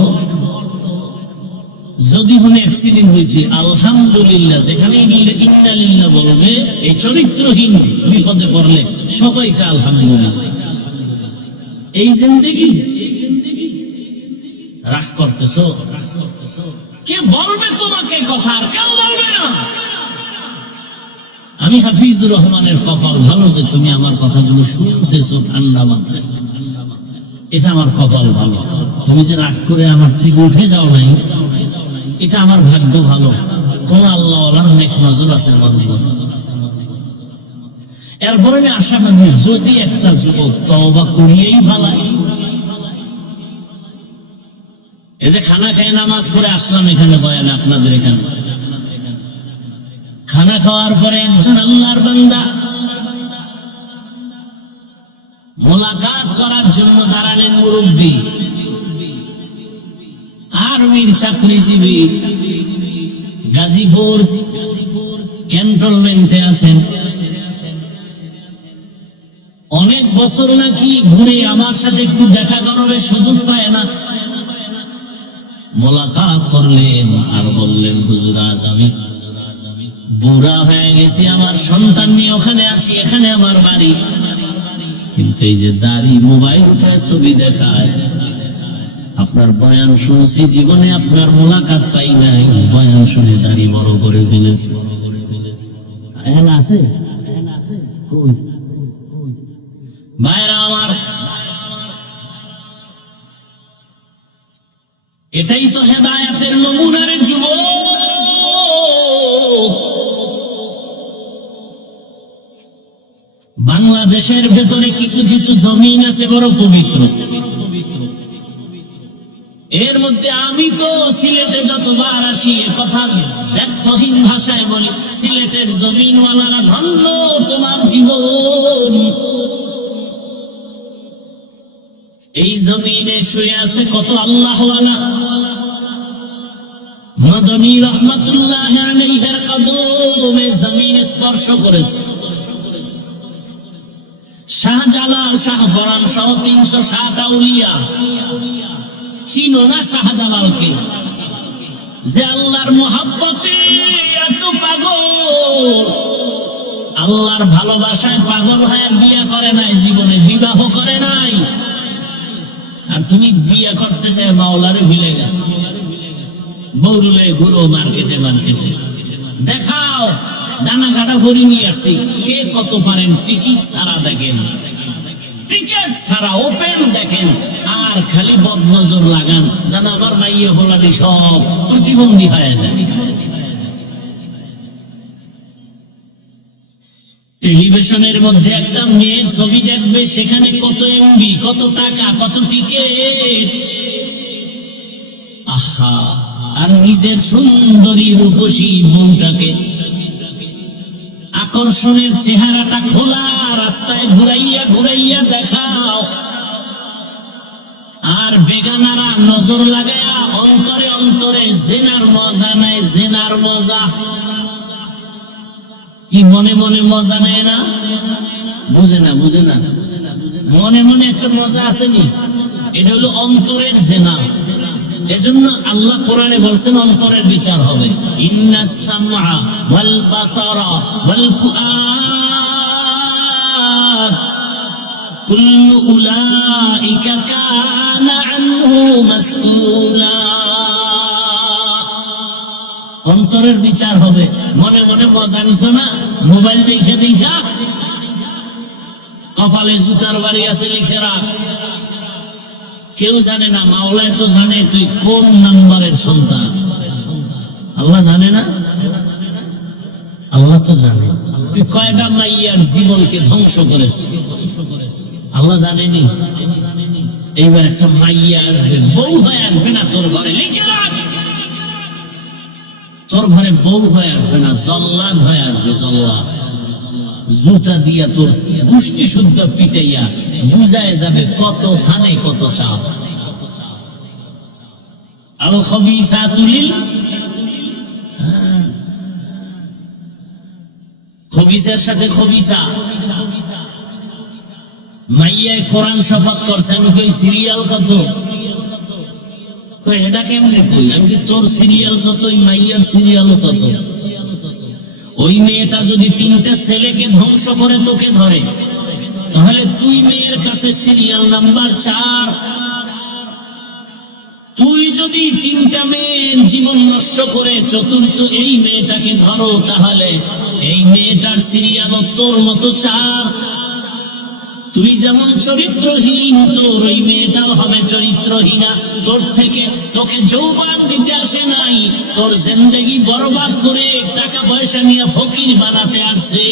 যদি কোনো অ্যাক্সিডেন্ট হয়েছে আলহামদুলিল্লাহ, যেখানে ইন্নালিল্লাহ বলবে, এই চরিত্রহীন বিপদে পড়লে সবাইকে আলহামদুলিল্লাহ। এই জিন্দেগি রাগ করতেছো? কে বলবে তোমাকে কথা? আর কেউ বলবে না। আমি হাফিজুর রহমানের কপাল ভালো যে তুমি আমার কথাগুলো শুনতেছো ঠান্ডা মাথায়। এটা আমার কপাল ভালো। তুমি যে রাগ করে আমার থেকে উঠে যাও নাই, এটা আমার ভাগ্য ভালো। কোন আল্লাহ নেক নজর আছে আমার উপর। এরপরে আমি আশাবাদী, যদি একটা যুবক তওবা করিয়েই ভালাই। এই যে খানা খেয়ে নামাজ পড়ে আসলাম এখানে বয়ানে, আপনাদের এখানে খানা খাওয়ার পরে একজন আল্লাহর বান্দা মোলাকাত করার জন্য দাঁড়ালেন। মুরব্বী, আর্মির চাকরিজীবী, গাজীপুর ক্যান্টনমেন্টে আছেন। অনেক বছর নাকি ঘুরে আমার সাথে একটু দেখা করার সুযোগ পায় না। মোলাকাত করলেন আর বললেন, হুজুর আজ আমি বুড়া হয়ে গেছি, আমার সন্তান নিয়ে ওখানে আছি, এখানে আমার বাড়ি, কিন্তু এই যে দাড়ি, মোবাইল উঠায় ছবি দেখায়, আপনার বয়ান শুনছি, জীবনে আপনার মোলাকাত পাই নাই, বয়ান শুনে দাড়ি বড় করে ফেলেছে। আছে ভাইরা আমার, এটাই তো হেদায়েতের নমুনার যুবক। বাংলাদেশের ভেতরে কিছু কিছু জমিন আছে বড় পবিত্র। এর মধ্যে আমি তো সিলেটে যতবার আসি কথা ব্যর্থহীন ভাষায় বলি, সিলেটের জমিনওয়ালারা ধন্য তোমার জীবন। এই জমিনে শুয়ে আছে কত আল্লাহওয়ালা। মদনী রহমাতুল্লাহ আলাইহির কদমে জমিন স্পর্শ করেছে। শাহজালাল, শাহপরান সহ 360 আউলিয়া চিনো না শাহজালালকে? যে আল্লাহর মোহাব্বতে এত পাগল, আল্লাহর ভালোবাসায় পাগল হয়ে বিয়ে করে নাই, জীবনে বিবাহ করে নাই। আর তুমি বিয়ে করতে চাই মাওলারে ভুলে গেছো। বৌরুলে ঘুরো মার্কেটে মার্কেটে, দেখাও ডানা কাটা ভরি নিয়ে আসছি, কে কত পারেন। টিকিট ছাড়া দেখেন, টিকিট ছাড়া ওপেন দেখেন, আর খালি বদনজর লাগান যেন আমার মাইয়ে হোলারি সব প্রতিবন্ধী হয়ে যায়। টেলিভিশনের মধ্যে একটা মেয়ের ছবি দেখবে, সেখানে কত এমবি, কত টাকা, কত টিকিট। আহা, আর নিজের সুন্দরী রূপসী বউটাকে আকর্ষণের চেহারাটা খোলা রাস্তায় ঘুরাইয়া ঘুরাইয়া দেখাও, আর বেগানারা নজর লাগায়া অন্তরে অন্তরে জেনার মজা নেয়, জেনার মজা। কি মনে মনে মজা নেয় না? বুঝে না, বুঝে না, মনে মনে একটা মজা আসেনি। এটা হলো অন্তরের জেনা। এজন্য আল্লাহ কোরআনে বলছেন অন্তরের বিচার হবে। ইন্নাস সামআ ওয়াল বাসারা ওয়াল ফুআদ কুল্লু উলাইকা কানা আনহু মাসউলা। অন্তরের বিচার হবে। মনে মনে মজা নিছো না? মোবাইল দেখে দেখা কপালে জুতার বাড়ি আছে লিখে রাখ। কেউ জানে না, মাওলায় তো জানে তুই কোন নাম্বারের সন্তান। আল্লাহ জানে না? আল্লাহ তো জানে তুই কয়টা মাইয়ার জীবনকে ধ্বংস করেছিস। আল্লাহ জানেনি? এইবার একটা মাইয়া আসবে, বউ হয়ে আসবে না তোর ঘরে, লিখে রাখ। তোর ঘরে বউ হয়ে আসবে না, জল্লাদ হয়ে আসবে। জল্লাদ জুতা দিয়া তোর গোষ্ঠী শুদ্ধ পিটাইয়া বুঝায় যাবে কত থানে কত চাপ। আল খবিসাতু লিল, খবিসের সাথে খবিসা। মাইয়ায় কোরআন শপথ করছে, আমি কই সিরিয়াল কত? এটা কেমনে কই? আমি তোর সিরিয়াল কত, মাইয়ার সিরিয়াল কত? ওই মেয়েটা যদি 3টা ছেলেকে ধ্বংস করে তোকে ধরে, তাহলে তুই মেয়ের কাছে সিরিয়াল নাম্বার 4। তুই যদি তিনটা মেয়ের জীবন নষ্ট করে চতুর্থ এই মেয়েটাকে ধরো, তাহলে এই মেয়েটার সিরিয়াল তোর মতো চার। তুই যেমন চরিত্রহীন, তোর ওই মেয়েটাও হবে চরিত্রহীনা। তোর থেকে তোকে যৌবন দিতে আসে নাই, তোর জিন্দেগি বরবাদ করে টাকা পয়সা নিয়ে ফকির বানাতে আসে।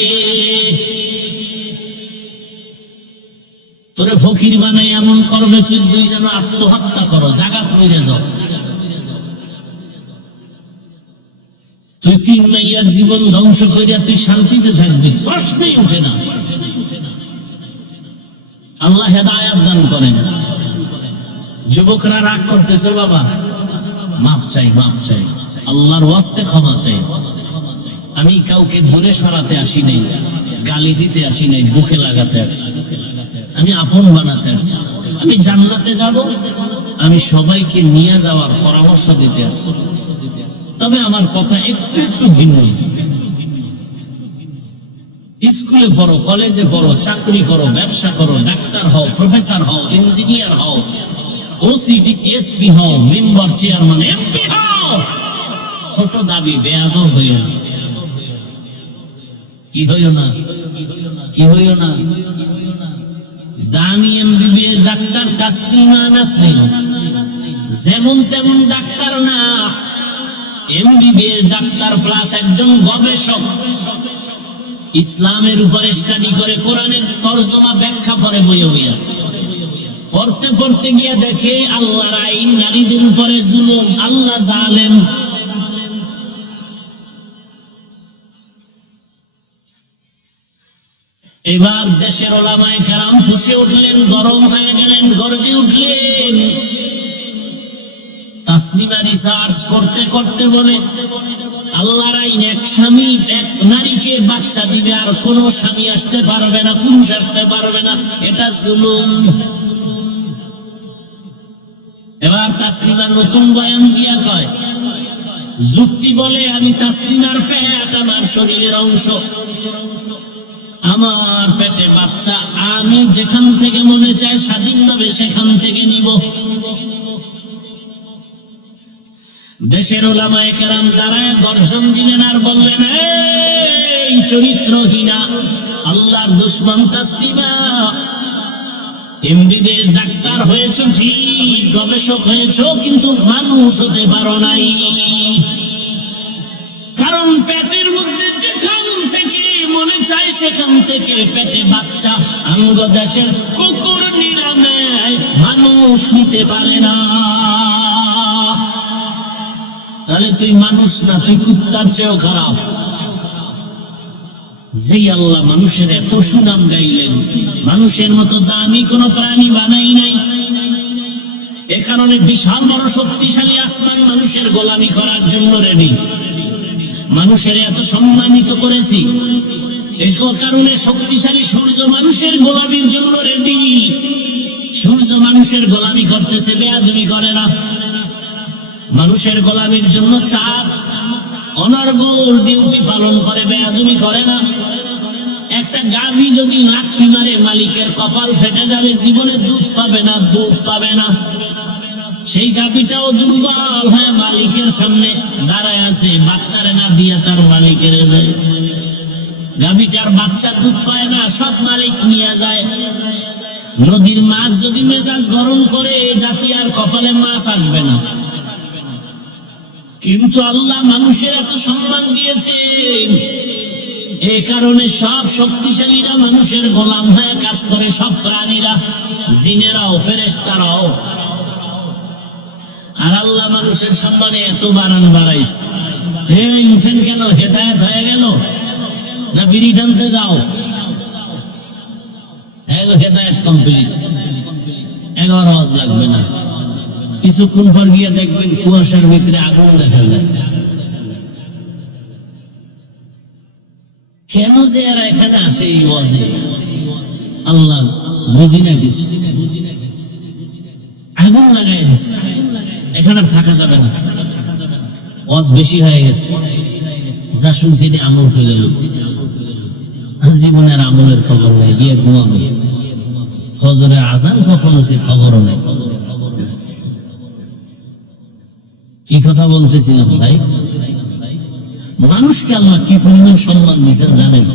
তোরে ফকির বানাই এমন করবে তুই দুই যেন আত্মহত্যা করো, জাগাত মরে যাও। তুই তিন মাইয়ার জীবন ধ্বংস করিয়া তুই শান্তিতে থাকবি, প্রশ্নই উঠে না। আল্লাহ হেদায়েত দান করেন। যুবকরা রাগ করতেছে, বাবা মাপ চাই, মাপ চাই, আল্লাহর ওয়াস্তে ক্ষমা চাই। আমি কাউকে দূরে সরাতে আসি নাই, গালি দিতে আসি নাই, বুকে লাগাতে আসি। আমি আপন বানাতে আসি। আমি জান্নাতে যাব, আমি সবাইকে নিয়ে যাওয়ার পরামর্শ দিতে আসি। তবে আমার কথা একটু একটু ভিন্ন। স্কুলে পড়ো, কলেজে পড়ো, চাকরি করো, ব্যবসা করো, ডাক্তার হও, প্রফেসর হও, ইঞ্জিনিয়ার হও, ওসি ডিসি এসপি হও, মেম্বার চেয়ারম্যান এমপি হও, ছোট দাবি বেয়াদব হইও না। কি হইও না? কি হইও না? দামি এমবিবিএস ডাক্তার তাসলিমা নাসরিন যেমন তেমন ডাক্তার না, এমবিবিএস ডাক্তার প্লাস একজন গবেষক। ইসলামের উপরে স্টাডি করে, কোরআনের তরজমা ব্যাখ্যা করে বইয়ে বইয়া। পড়তে পড়তে গিয়ে দেখে আল্লাহর আইন, নারীদের উপরে জুলুম, আল্লাহ জালেম। এবার দেশের ওলামায়ে কেরাম ফুঁসে উঠলেন, গরম হয়ে গেলেন, গর্জে উঠলেন। তাসলিমা রিসার্চ করতে করতে বলে, আল্লাহর আইন এক স্বামী এক নারীকে বাচ্চা দিবে, আর কোন স্বামী আসতে পারবে না, পুরুষ আসতে পারবে না, এটা জুলুম। এবার তাসলিমা নতুন বয়ান দিয়া কয়, যুক্তি বলে আমি তাসলিমার পেট আমার শরীরের অংশ, আমার পেটে বাচ্চা, আমি যেখান থেকে মনে চায় স্বাধীনভাবে সেখান থেকে নিব। দেশের ওলামায়ে কেরাম দাঁড়ায় গর্জন দিলেন আর বললেন, এই চরিত্রহীনা আল্লাহর দুশমন তাসলিমা, এমবিবিএস ডাক্তার হয়েছ ঠিক, গবেষক হয়েছ, কিন্তু মানুষ হতে পারো নাই। কারণ পেটের মধ্যে যেখান থেকে মনে চায় সেখান থেকে পেটে বাচ্চা। আঙ্গ দেশের কুকুর নিরামে মানুষ নিতে পারে না। তাহলে তুই মানুষ না, তুই কুত্তার চেয়েও খারাপ। যেই আল্লাহ মানুষের এত সুনাম গাইলেন, মানুষের মতো দামি কোন প্রাণী বানাই নাই। এ কারণে বিশাল বড় শক্তিশালী আসমান মানুষের গোলামি করার জন্য রেডি। মানুষের এত সম্মানিত করেছি, এই কারণে শক্তিশালী সূর্য মানুষের গোলামির জন্য রেডি। সূর্য মানুষের গোলামি করতেছে, বেয়াদবি করে না। মানুষের গোলামির জন্য চাঁদ অনর্গল ডিউটি পালন করে, বেয়াদবি করে না। একটা গাভী যদি লাথি মারে মালিকের কপাল ফেটে যাবে, জীবনে দুধ পাবে না, দুধ পাবে না। সেই গাভীটাও দুর্বল হয়ে মালিকের সামনে দাঁড়ায় আছে, বাচ্চারে না দিয়া তার মালিকের দেয়। গাভীটার বাচ্চা দুধ পায় না, সব মালিক নিয়ে যায়। নদীর মাছ যদি মেজাজ গরম করে, জাতি আর কপালে মাছ আসবে না। কিন্তু আল্লাহ মানুষের এত সম্মান দিয়েছেন, এই কারণে সব শক্তিশালীরা মানুষের গোলাম হয়ে কাজ করে, সব প্রাণীরা, জিনেরাও ফেরেশতারাও। আর আল্লাহ মানুষের সম্মানে এত বাড়াইছে। এই উঠেন কেন? হেদায়েত হয়ে গেল না বিড়ি টানতে যাও? হেদায়েত কমপ্লিট, এগারো আওয়াজ লাগবে না। কিছুক্ষণ পর গিয়ে দেখবেন কুয়াশার ভিতরে আগুন দেখা যায়। কেন যে এরা এখানে আসে এই ওয়াজে আল্লাহ বুঝি না কিছু। আগুন লাগাই দিচ্ছে, এখানে আর থাকা যাবে না। ওয়াজ বেশি হয়ে গেছে, যা শুনছি আমল করে গেল। জীবনের আমলের খবর নেই, গিয়ে ঘুমাবে। ফজরের আজান কখন হচ্ছে খবরও নেই। কি কথা বলতেছিলাম ভাই? মানুষকে আল্লাহ কি পরিমাণ সম্মান দিয়েছেন জানেন?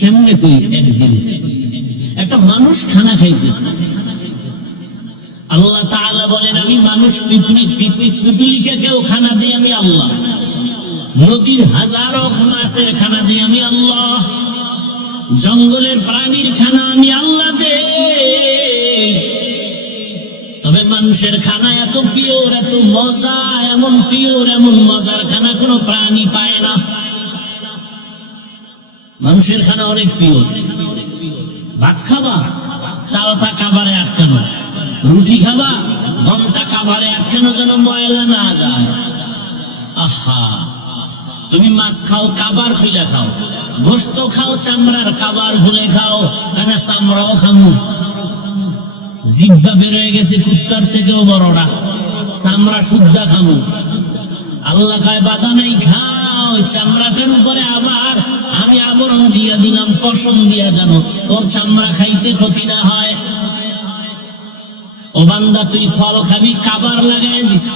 কেমনে কই, একদিনে একটা মানুষ খানা খাইতেছে, আল্লাহ তাআলা বলেন আমি মানুষ পিপিলিকে কেউ খানা দিই আমি আল্লাহ, নদীর হাজারো মাছের খানা দিই আমি আল্লাহ, জঙ্গলের প্রাণীর খানা আমি আল্লাহ দেই। তবে মানুষের খানা এত পিওর, এত মজা, এমন পিওর, এমন মজার খানা কোন প্রাণী পায় না। মানুষের খানা অনেক পিওর। ভাত খাবা, চালটা কাবারে আটকানো, রুটি খাবা, গমটা কাবারে আটকানো, যেন ময়লা না যায়। আহা, তুমি মাছ খাও, কাবার খুলে খাও, গোস্ত খাও, চামড়ার কাবার খুলে খাও, না চামড়াও খামু। জিহ্বা বের হয়ে গেছে কুত্তার থেকেও বড়রা, চামড়া শুদ্ধা খামু। আল্লাহ খায় বাধা নাই, খাও। চামড়াটার উপরে আবার আমি আবরণ দিয়া দিলাম, কসম দিয়া, জানো তোর চামড়া খাইতে ক্ষতি না হয়। ও বান্দা, তুই ফল খাবি, কাবার লাগাই দিস।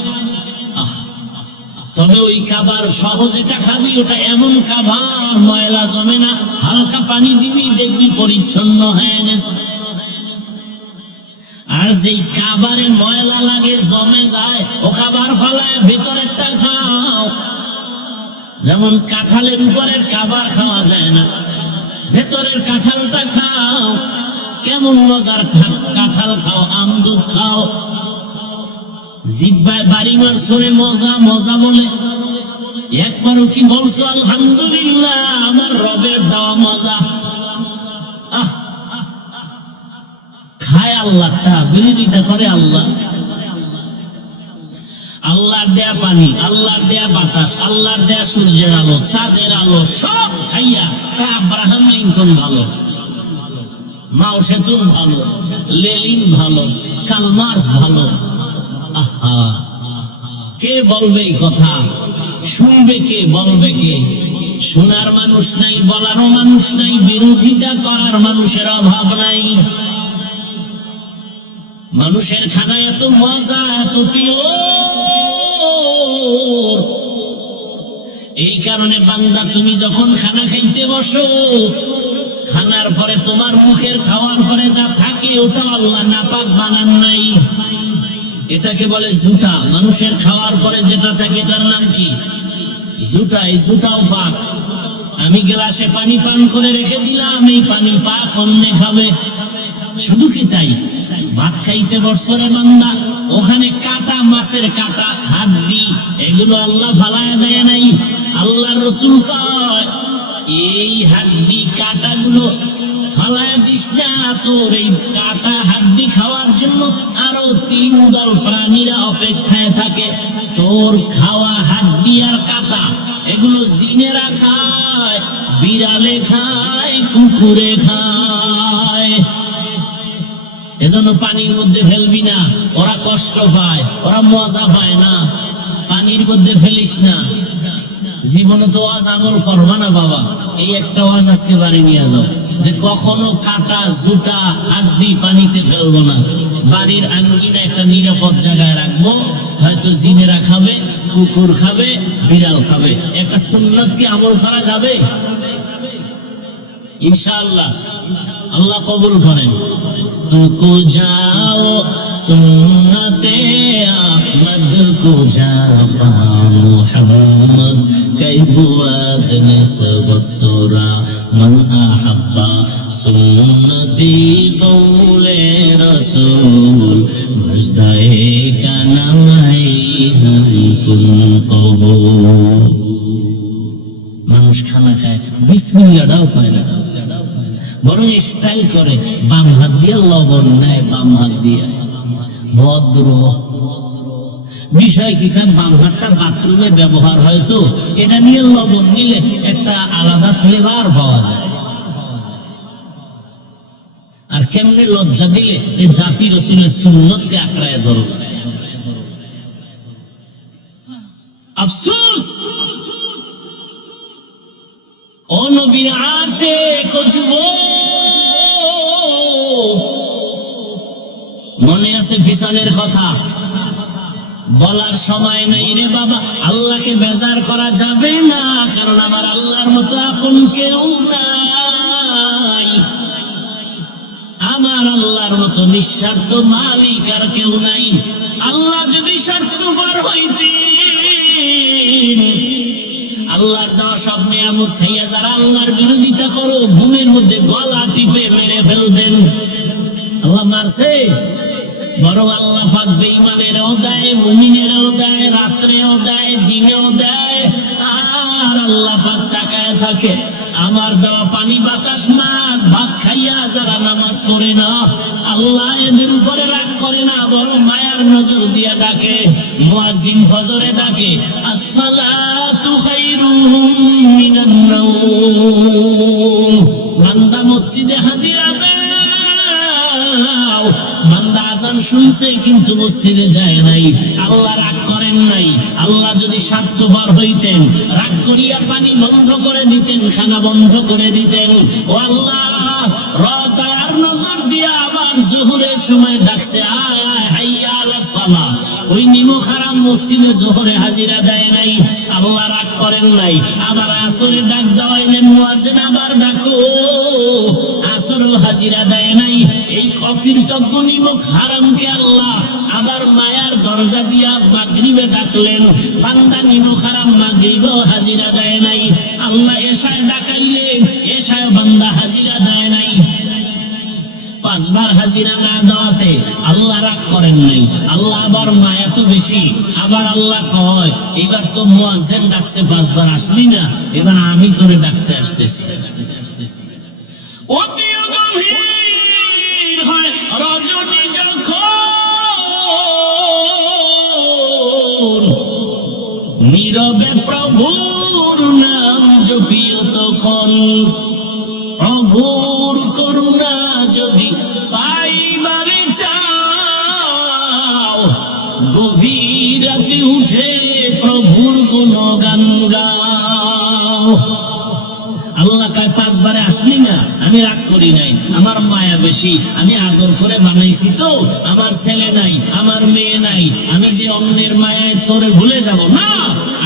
তবে ওই কাবার সহজেটা খাবি, ওটা এমন কাবার ময়লা জমে না, হালকা পানি দিবি, দেখবি পরিচ্ছন্ন হয়ে গেছে। আর যেই কাবারে ময়লা লাগে, জমে যায়, ও কাবার ফালায় ভেতরেরটা খাও। যেমন কাঁঠালের উপরের কাবার খাওয়া যায় না, ভেতরের কাঁঠালটা খাও। কেমন মজার কাঁঠাল খাও, আমদুধ খাও। জিহ্বায় বাড়ি মারছরে মজা মজা বলে, একবারও কি বলছো আলহামদুলিল্লাহ, আমার রবের দেওয়া মজা? খায় আল্লাহটা, বিরোধিতা করে আল্লাহ। আল্লাহর দেয়া পানি, আল্লাহর দেয়া বাতাস, আল্লাহর দেয়া সূর্যের আলো, চাঁদের আলো, সব খাইয়া আব্রাহাম লিঙ্কন ভালো, মাও সেতুন ভালো, লেলিন ভালো, কালমার্স ভালো। আহা, কে বলবে এই কথা? শুনবে কে? বলবে কে? শোনার মানুষ নাই, বলারও মানুষ নাই, বিরোধিতা করার মানুষের অভাব নাই। মানুষের খানা এত মজা, এত পিওর। এই কারণে বান্দা, তুমি যখন খানা খাইতে বসো, খানার পরে তোমার মুখের খাওয়ার পরে যা থাকে, ওটা আল্লাহ নাপাক বানান নাই। এটাকে বলে জুটা। মানুষের খাওয়ার পরে যেটা থাকে, এটার নাম কি? জুটা। এই জুটাও পাক। আমি গ্লাসে পানি পান করে রেখে দিলাম, এই পানি পাক, অন্যে খাবে। শুধু কি তাই? ভাত খাইতে বসরে বান্দা, ওখানে কাটা, মাছের কাটা, হাড্ডি, এগুলো আল্লাহ ফালায় দেয় নাই। আল্লাহর রাসূল কয়, এই হাড্ডি কাটাগুলো ফালায় দিস না, তোর এই কাটা হাড্ডি খাওয়ার জন্য আরো 3 দল প্রাণীরা অপেক্ষায় থাকে। তোর খাওয়া হাড্ডি আর কাটা, এগুলো জিনেরা খায়, বিড়ালে খায়, কুকুরে খায়। এজন্য পানির মধ্যে ফেলবি না, ওরা কষ্ট পায়, ওরা মজা পায় না। পানির মধ্যে ফেলিস না। জীবনে তো ওয়াজ আমল করবা না বাবা, এই একটা ওয়াজ আজকে বাড়ি নিয়ে যাও, যে কখনো কাটা, জুটা, হাড্ডি পানিতে ফেলবো না। বাড়ির আঙ্গিনা একটা নিরাপদ জায়গায় রাখবো, হয়তো জিনেরা খাবে, কুকুর খাবে, বিড়াল খাবে। একটা সুন্নাত কি আমল করা যাবে? इंशाअल्लाह अल्लाह कबूल करें। तुको जाओ सुन्नते अहमद को जापा मुहम्मद कई बुआद ने सबक तोरा मन अहब्बा सुन्नती कौले रसूल मजदाए का नामाई हम कुन कबूल। মানুষ খানা খায়, বিসমিল্লাহও করে না, বরং স্টাইল করে, বাম হাত দিয়ে লবণ নেয়, বাম হাত দিয়ে। ভদ্র বিষয় কি, কারণ বাম হাতটা বাথরুমে ব্যবহার হয়, তো এটা নিয়ে লবণ নিলে একটা আলাদা ফ্লেভার পাওয়া যায়। আর কেমনে লজ্জা দিলে এই জাতি রাসূলের সুন্নতকে আঁকড়ায় ধরো। আফসোস, ও নবীর আশিক ও যুবক, মনে আছে পিছনের কথা? বলার সময় নেই রে বাবা, আল্লাহকে বেজার করা যাবে না, কারণ আমার আল্লাহর মতো আপন কেউ নাই। আমার আল্লাহর মতো নিঃস্বার্থ মালিক আর কেউ নাই। আল্লাহ যদি স্বার্থপর হইতেন, আল্লাহর দেওয়া সব নিয়ামত থেকে যারা আল্লাহর বিরোধিতা করো, ঘুমের মধ্যে গলা টিপে মেরে ফেলতেন। আল্লাহ মারছে? বরং আল্লাহ পাক বেঈমানেরও দেয়, মুমিনেরও দেয়, রাত্রেও দেয়, দিনেও দেয়। আর আল্লাহ পাক তাকায় থাকে আমার দেওয়া পানি বাতাস মাছ ভাত খাইয়া যারা নামাজ পড়ে না, আল্লাহ এদের উপরে রাগ করে না, বরং মায়ার নজর দিয়া ডাকে। মুয়াজ্জিন ফজরে ডাকে, আসসালাতু খায়রুম মিনান নাওম। বান্দা মসজিদে হাজিরা দাও। বান্দা আযান শুনছে কিন্তু মসজিদে যায় নাই। আল্লাহ রাগ করেন নাই। আল্লাহ যদি স্বার্থপর হইতেন, রাগ করিয়া পানি বন্ধ করে দিতেন, খানা বন্ধ করে দিতেন। ও আল্লাহ, রাত আর নজর দিয়া আবার জোহরের সময় ডাকছে, আয় আয় হাইয়া আলাস সালাহ। ওই নিমক হারাম মসজিদে জোহরে হাজিরা দেয় নাই, আল্লাহ রাগ করেন নাই। আবার আসরে ডাক দেওয়াইলেন, মুয়াজ্জিন আবার ডাকো, আসরও হাজিরা দেয় নাই। এই অকৃতজ্ঞ নিমক হারামকে আল্লাহ আবার মায়ার দরজা দিয়া মাগরিবে ডাকলেন, বান্দা নিমক হারাম মাগরিবেও হাজিরা দেয় নাই। আল্লাহ এশায় ডাকাইলেন, এশায় বান্দা হাজিরা দেয় নাই। পাঁচবার হাজিরা না দেওয়াতে আল্লাহ রাগ করেন নাই। আল্লাহ আবার মায়া তো বেশি। আবার আল্লাহ কয়, এবার তো মুয়াজ্জিন ডাকছে, পাঁচবার আসলি না, এবার আমি তোরে ডাকতে আসতেছি। অতি গভীর হয় রজনী যখন, নীরবে প্রভুর নাম জপিও তখন। প্রভুর করুণা যদি পাইবারে চাও, গভীর রাতে উঠে প্রভুর গুণগান গাও। আল্লাহ কয়, পাঁচবারে আসলি না, আমি রাগ করি নাই, আমার মায়া বেশি, আমি আদর করে বানাইছি তো। আমার ছেলে নাই, আমার মেয়ে নাই, আমি যে অন্যের মায়ায় তোরে ভুলে যাব না,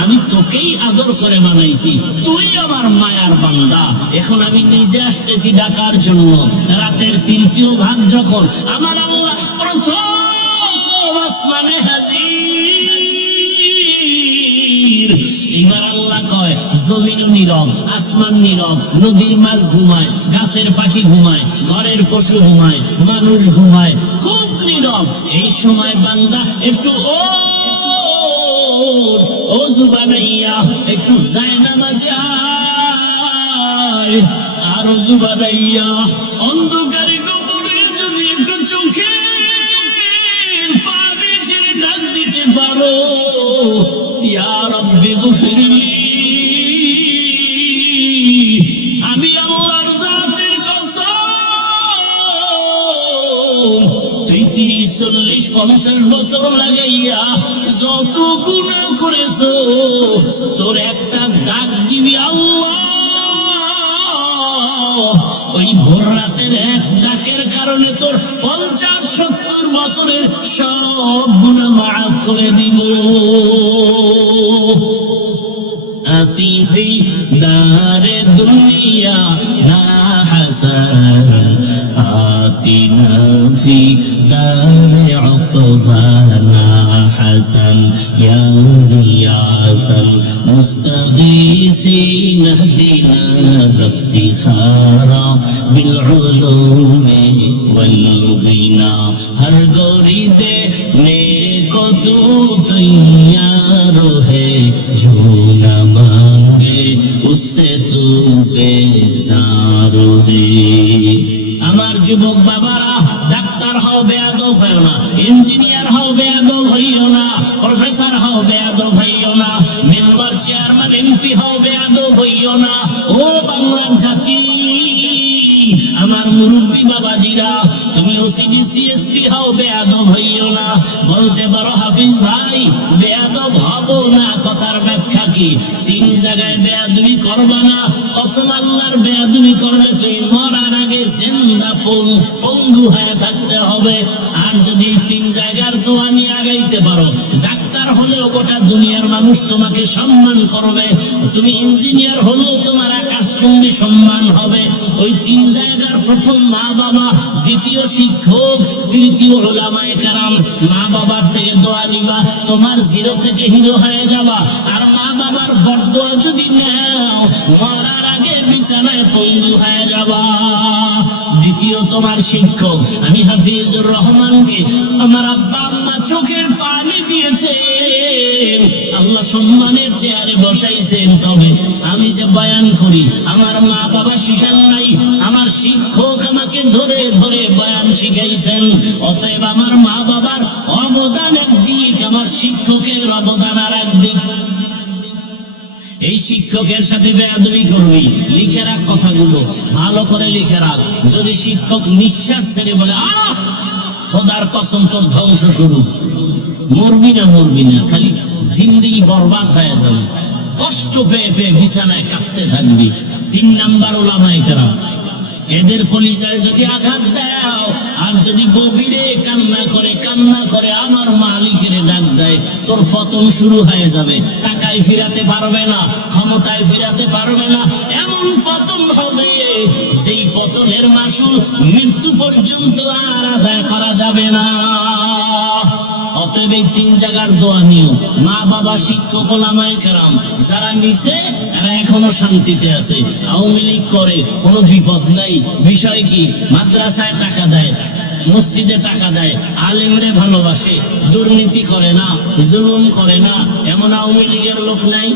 আমি তোকেই আদর করে বানাইছি, তুই আমার মায়ার বান্দা। এখন আমি নিজে আসতেছি ডাকার জন্য। রাতের তৃতীয় ভাগ যখন আমার আল্লাহ প্রথম আসমানে হাজির, এবার আল্লাহ কয়, জমিন নীরব, আসমান নীরব, নদীর মাছ ঘুমায়, গাছের পাখি ঘুমায়, ঘরের পশু ঘুমায়, মানুষ ঘুমায়, খুব নীরব। এই সময় বান্দা একটু ওযু বানাইয়া একটু জায়নামাজে আয়, আর ওযু বানাইয়া অন্ধকারে কবরে যদি একটু চোখে পানি ছেড়ে ডাক দিতে পারো, ইয়া রাব্বি গফিরলি, আমি আল্লাহর জাতের কসম, তুই 30, 40, 50 বছর লাগাইয়া যত গুনাহ করেছো, তোর একটা ডাক দিবি আল্লাহ, ওই ভোর রাতের এক ডাকের কারণে তোর 50-70 বছরের সব গুনাহ মাফ করে দিব। আতি ফি দারে দুনিয়া না হাসান, আতিনা ফি দারে উকবানা হাসান, ইয়া রিয়াসাল মুস্তাগীসিন ইহদিনা ইফতিখারা বিল উলুমি ওয়াল গিনা। হর গরিতে নেকো তু তৈয়ার হে, जो न मांगे उससे तू बेजार है। আমার যুবক বাবারা, ডাক্তার হও, বেয়াদব হইও না, ইঞ্জিনিয়ার হও, বেয়াদব হইও না, প্রফেসর হও, বেয়াদব হইও না, মেম্বার, চেয়ারম্যান, এমপি হও, বেয়াদব হইও না। ও বাংলার জাতি, আমার মুরব্বী বাবাজিরা, তুমি ওসিডি সিএসপি হও, বেয়াদব হইও না। বলতে পারো, হাফিজ ভাই বেয়াদব হব না, কথার ব্যাখ্যা কি? 3 জায়গায় বেয়াদবি করবা না, কসম আল্লাহর, বেয়াদবি করলে তুই মরার আগে জিন্দা পঙ্গু হয়ে থাকতে হবে। আর আর যদি এই 3 জায়গার দোয়া নিয়ে আগাইতে পারো, ডাক্তার হলেও গোটা দুনিয়ার মানুষ তোমাকে সম্মান করবে, তুমি ইঞ্জিনিয়ার হলেও তোমার আকাশচুম্বী সম্মান হবে। ওই 3 জায়গার প্রথম মা বাবা, দ্বিতীয় শিক্ষক, তৃতীয় উলামায়ে কেরাম। মা বাবার থেকে দোয়া নিবা, তোমার 0 থেকে হিরো হয়ে যাবা। আর মা বাবার বরদোয়া যদি নাও, মরার আগে বিছানায় পঙ্গু হয়ে যাবা। দ্বিতীয় তোমার শিক্ষক। আমি হাফিজুর রহমানকে আমার আব্বা আম্মা চোখের পানি দিয়েছেন, আল্লাহ সম্মানের চেয়ারে বসাইছেন, তবে আমি যে বয়ান করি আমার মা বাবা শিখান নাই, আমার শিক্ষক আমাকে ধরে ধরে বয়ান শিখাইছেন। অতএব আমার মা বাবার অবদান একদিক, আমার শিক্ষকের অবদান আর একদিক। এই শিক্ষকের সাথে বেয়াদবি করবি, লিখে রাখ কথাগুলো, ভালো করে লিখে রাখ। যদি শিক্ষক নিঃশ্বাস ছেড়ে বলে খোদার কসম তোর ধ্বংস শুরু, মরবি না, খালি জিন্দেগি বরবাদ হয়ে যাবে, কষ্ট পেয়ে পেয়ে বিছানায় কাঁদতে থাকবি। 3 নাম্বার উলামায়ে কেরাম, এদের কলিজায় যদি আঘাত দাও আর যদি গভীরে কান্না করে আমার মালিকের ডাক দেয়, তোর পতন শুরু হয়ে যাবে। টাকায় ফিরাতে পারবে না, ক্ষমতায় ফিরাতে পারবে না, এমন পতন হবে যেই পতনের মাসুল মৃত্যু পর্যন্ত আর আদায় করা যাবে না। অতএব এই 3 জায়গার দোয়া নিও। মা বাবা, শিক্ষক, উলামায়ে কেরাম যারা নিছে তারা এখনো শান্তিতে আছে। আওয়ামী লীগ করে কোনো বিপদ নাই। বিষয় কি? মাদ্রাসায় টাকা দেয়, মসজিদে টাকা দেয়, আলেমরে ভালোবাসে, দুর্নীতি করে না, জুলুম করে না, এমন আওয়ামী লীগের লোক নাই?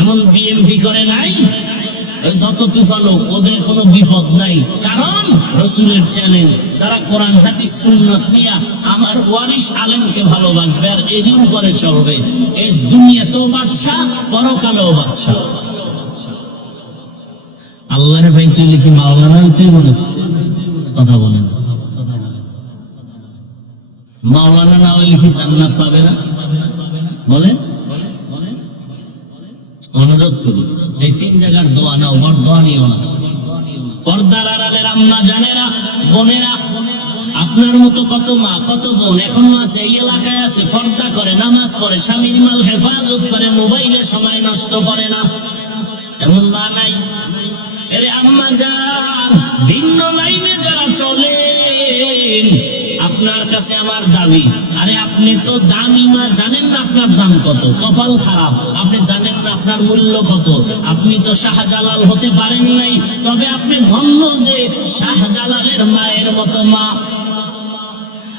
এমন বিএনপি করে নাই? যত তুফানো, ওদের কোনো বিপদ নাই, কারণ রাসূলের চ্যালেঞ্জ। যারা কোরআন হাদিস সুন্নাত নিয়ে আমার ওয়ারিস আলেমকে ভালোবাসবে আর এর উপরে চলবে, এই দুনিয়াতেও বাদশা, পরকালেও বাদশা। আল্লাহরে ভাই তুই লিখি মাওলানা হইতে বলে কথা বলে না, মাওলানা না হইলে কি জান্নাত পাবে না? বলে অনুরোধ করি, এই 3 জায়গার দোয়া নাও, বরদোয়া নিও না। পর্দার আড়ালের আম্মা জানেরা, বোনেরা, আপনার মতো কত মা কত বোন এখনো আছে, এই এলাকায় আছে, পর্দা করে, নামাজ পড়ে, স্বামীর মাল হেফাজত করে, মোবাইলে সময় নষ্ট করে না, এমন মা নাই? এরে আম্মা জান, ভিন্ন লাইনে যারা চলেন, আপনার কাছে আমার দাবি, আরে আপনি তো দামি মা, জানেন না আপনার দাম কত? কপাল খারাপ, আপনি জানেন না আপনার মূল্য কত। আপনি তো শাহজালাল হতে পারেন নাই, তবে আপনি ধন্য যে শাহজালালের মায়ের মতো মা।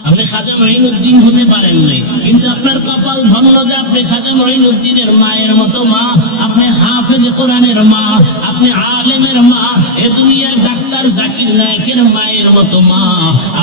আপনি খাজা মঈনুদ্দিন হতে পারেন নাই, কিন্তু আপনার কপাল ধন্য যে আপনি খাজা মঈনুদ্দিনের মায়ের মতো মা, আপনি হাফেজ কোরআনের মা, আপনি আলেমের মা, এ দুনিয়ার ডাক্তার জাকির নায়েকের মায়ের মতো মা,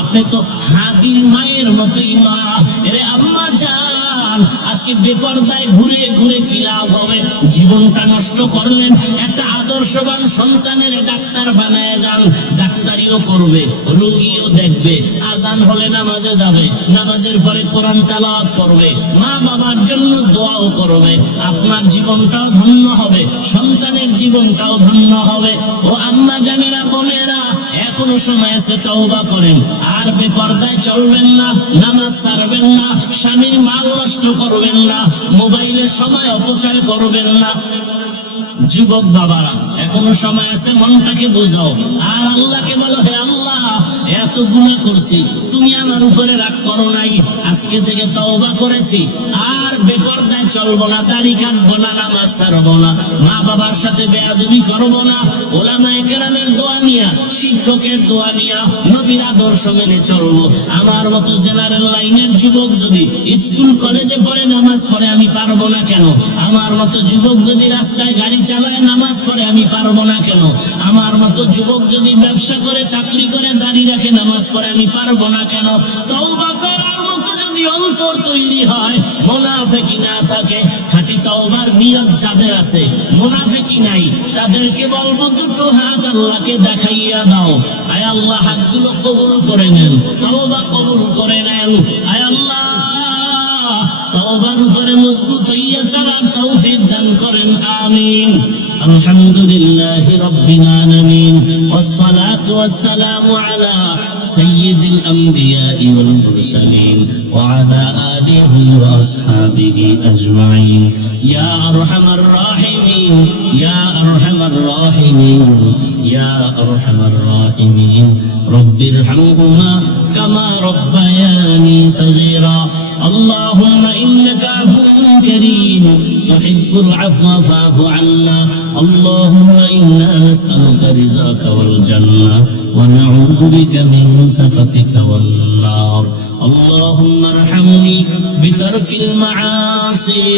আপনি তো হাদির মায়ের মতোই মা। এরে আম্মা জান, আজকে বেপরদায় ঘুরে ঘুরে কি লাভ হবে? জীবনটা নষ্ট করলেন। একটা আদর্শবান সন্তানের ডাক্তার বানায় যান, ডাক্তারিও করবে, রোগীও দেখবে, আজান হলে নামাজে যাবে, নামাজের পরে কোরআন তেলাওয়াত করবে, মা বাবার জন্য দোয়াও করবে। আপনার জীবনটাও ধন্য হবে, সন্তানের জীবনটাও ধন্য হবে। ও আম্মা জানেরা, বোনেরা, এখনো সময় আছে, তওবা করেন। আর বেপরদায় চলবেন না, নামাজ ছাড়বেন না, স্বামীর মাল নষ্ট করবেন না, মোবাইলের সময় অপচয় করবেন না। যুবক বাবারা, এখনো সময় আছে, মনটাকে বুঝাও আর আল্লাহকে বলো, হে আল্লাহ, এত গুনাহ করছি, তুমি আমার উপরে রাগ করো নাই, আজকে থেকে তওবা করেছি, আর বেপরদায় চলবো না, দাড়ি কাটবো না, নামাজ ছাড়বো না, মা বাবার সাথে বেয়াদবি করবো না, উলামায়ে কেরামের দোয়া নিয়া, শিক্ষকের দোয়া নিয়া, নবীর আদর্শ মেনে চলবো। আমার মতো জেনারেল লাইনের যুবক যদি স্কুল কলেজে পড়ে, নামাজ পড়ে, আমি পারবো না কেন? আমার মতো যুবক যদি রাস্তায় গাড়ি চালায়, নামাজ পড়ে, আমি পারবো না কেন? আমার মতো যুবক যদি ব্যবসা করে, চাকরি করে, দাড়ি রাখে, নামাজ পড়ে, আমি পারবো না কেন? তওবা করার মতো যদি অন্তর তৈরি হয়, মুনাফিকি না থাকে, খাঁটি তওবার নিয়ত যাদের আছে, মুনাফিকি নাই, তাদেরকে বলবো, দুটো হাত আল্লাহকে দেখাইয়া দাও। আয় আল্লাহ, হাতগুলো কবুল করে নেন, তওবা কবুল করে নেন। আয় আল্লাহ, লাভবান করে মজবুত হইয়া চলার তৌফিক দান করেন, আমিন। আলহামদুলিল্লাহি রাব্বিল আলামিন, ওয়াসসালাতু ওয়াসসালামু আলা সাইয়্যিদিল আমবিয়াই ওয়াল মুরসালিন ওয়া আলা আলিহি ওয়া আসহাবিহি আজমাইন। ইয়া আরহামার রাহিমিন, ইয়া আরহামার রাহিমিন, ইয়া আরহামার রাহিমিন। রব্বিরহামহুমা কামা রব্বায়ানি সগীরা। اللهم إنك عفو كريم تحب العفو فاعف عنا. اللهم إنا نسألك رضاك والجنة ونعوذ بك من سخطك والنار. اللهم ارحمني بترك المعاصي،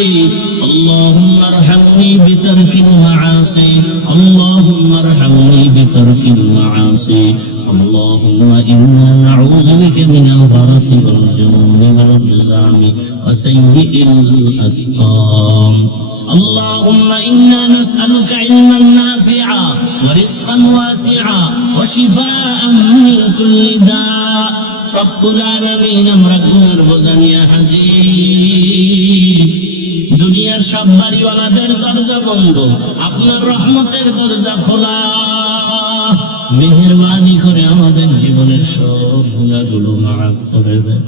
اللهم ارحمني بترك المعاصي، اللهم ارحمني بترك المعاصي. اللهم إنا نعوذ بك من البرص والجنون والجذام وسيء الأسقام. اللهم إنا نسألك علما نافعا ورزقا واسعا وشفاء من كل داء. رب العالمين আমরা গুনার বোঝা নিয়ে হাজির। দুনিয়ার সব বাড়িওয়ালাদের দরজা বন্ধ, আপনার রহমতের দরজা খোলা। মেহেরবানি করে আমাদের জীবনের সব গুনাহগুলো মাফ করে দেন।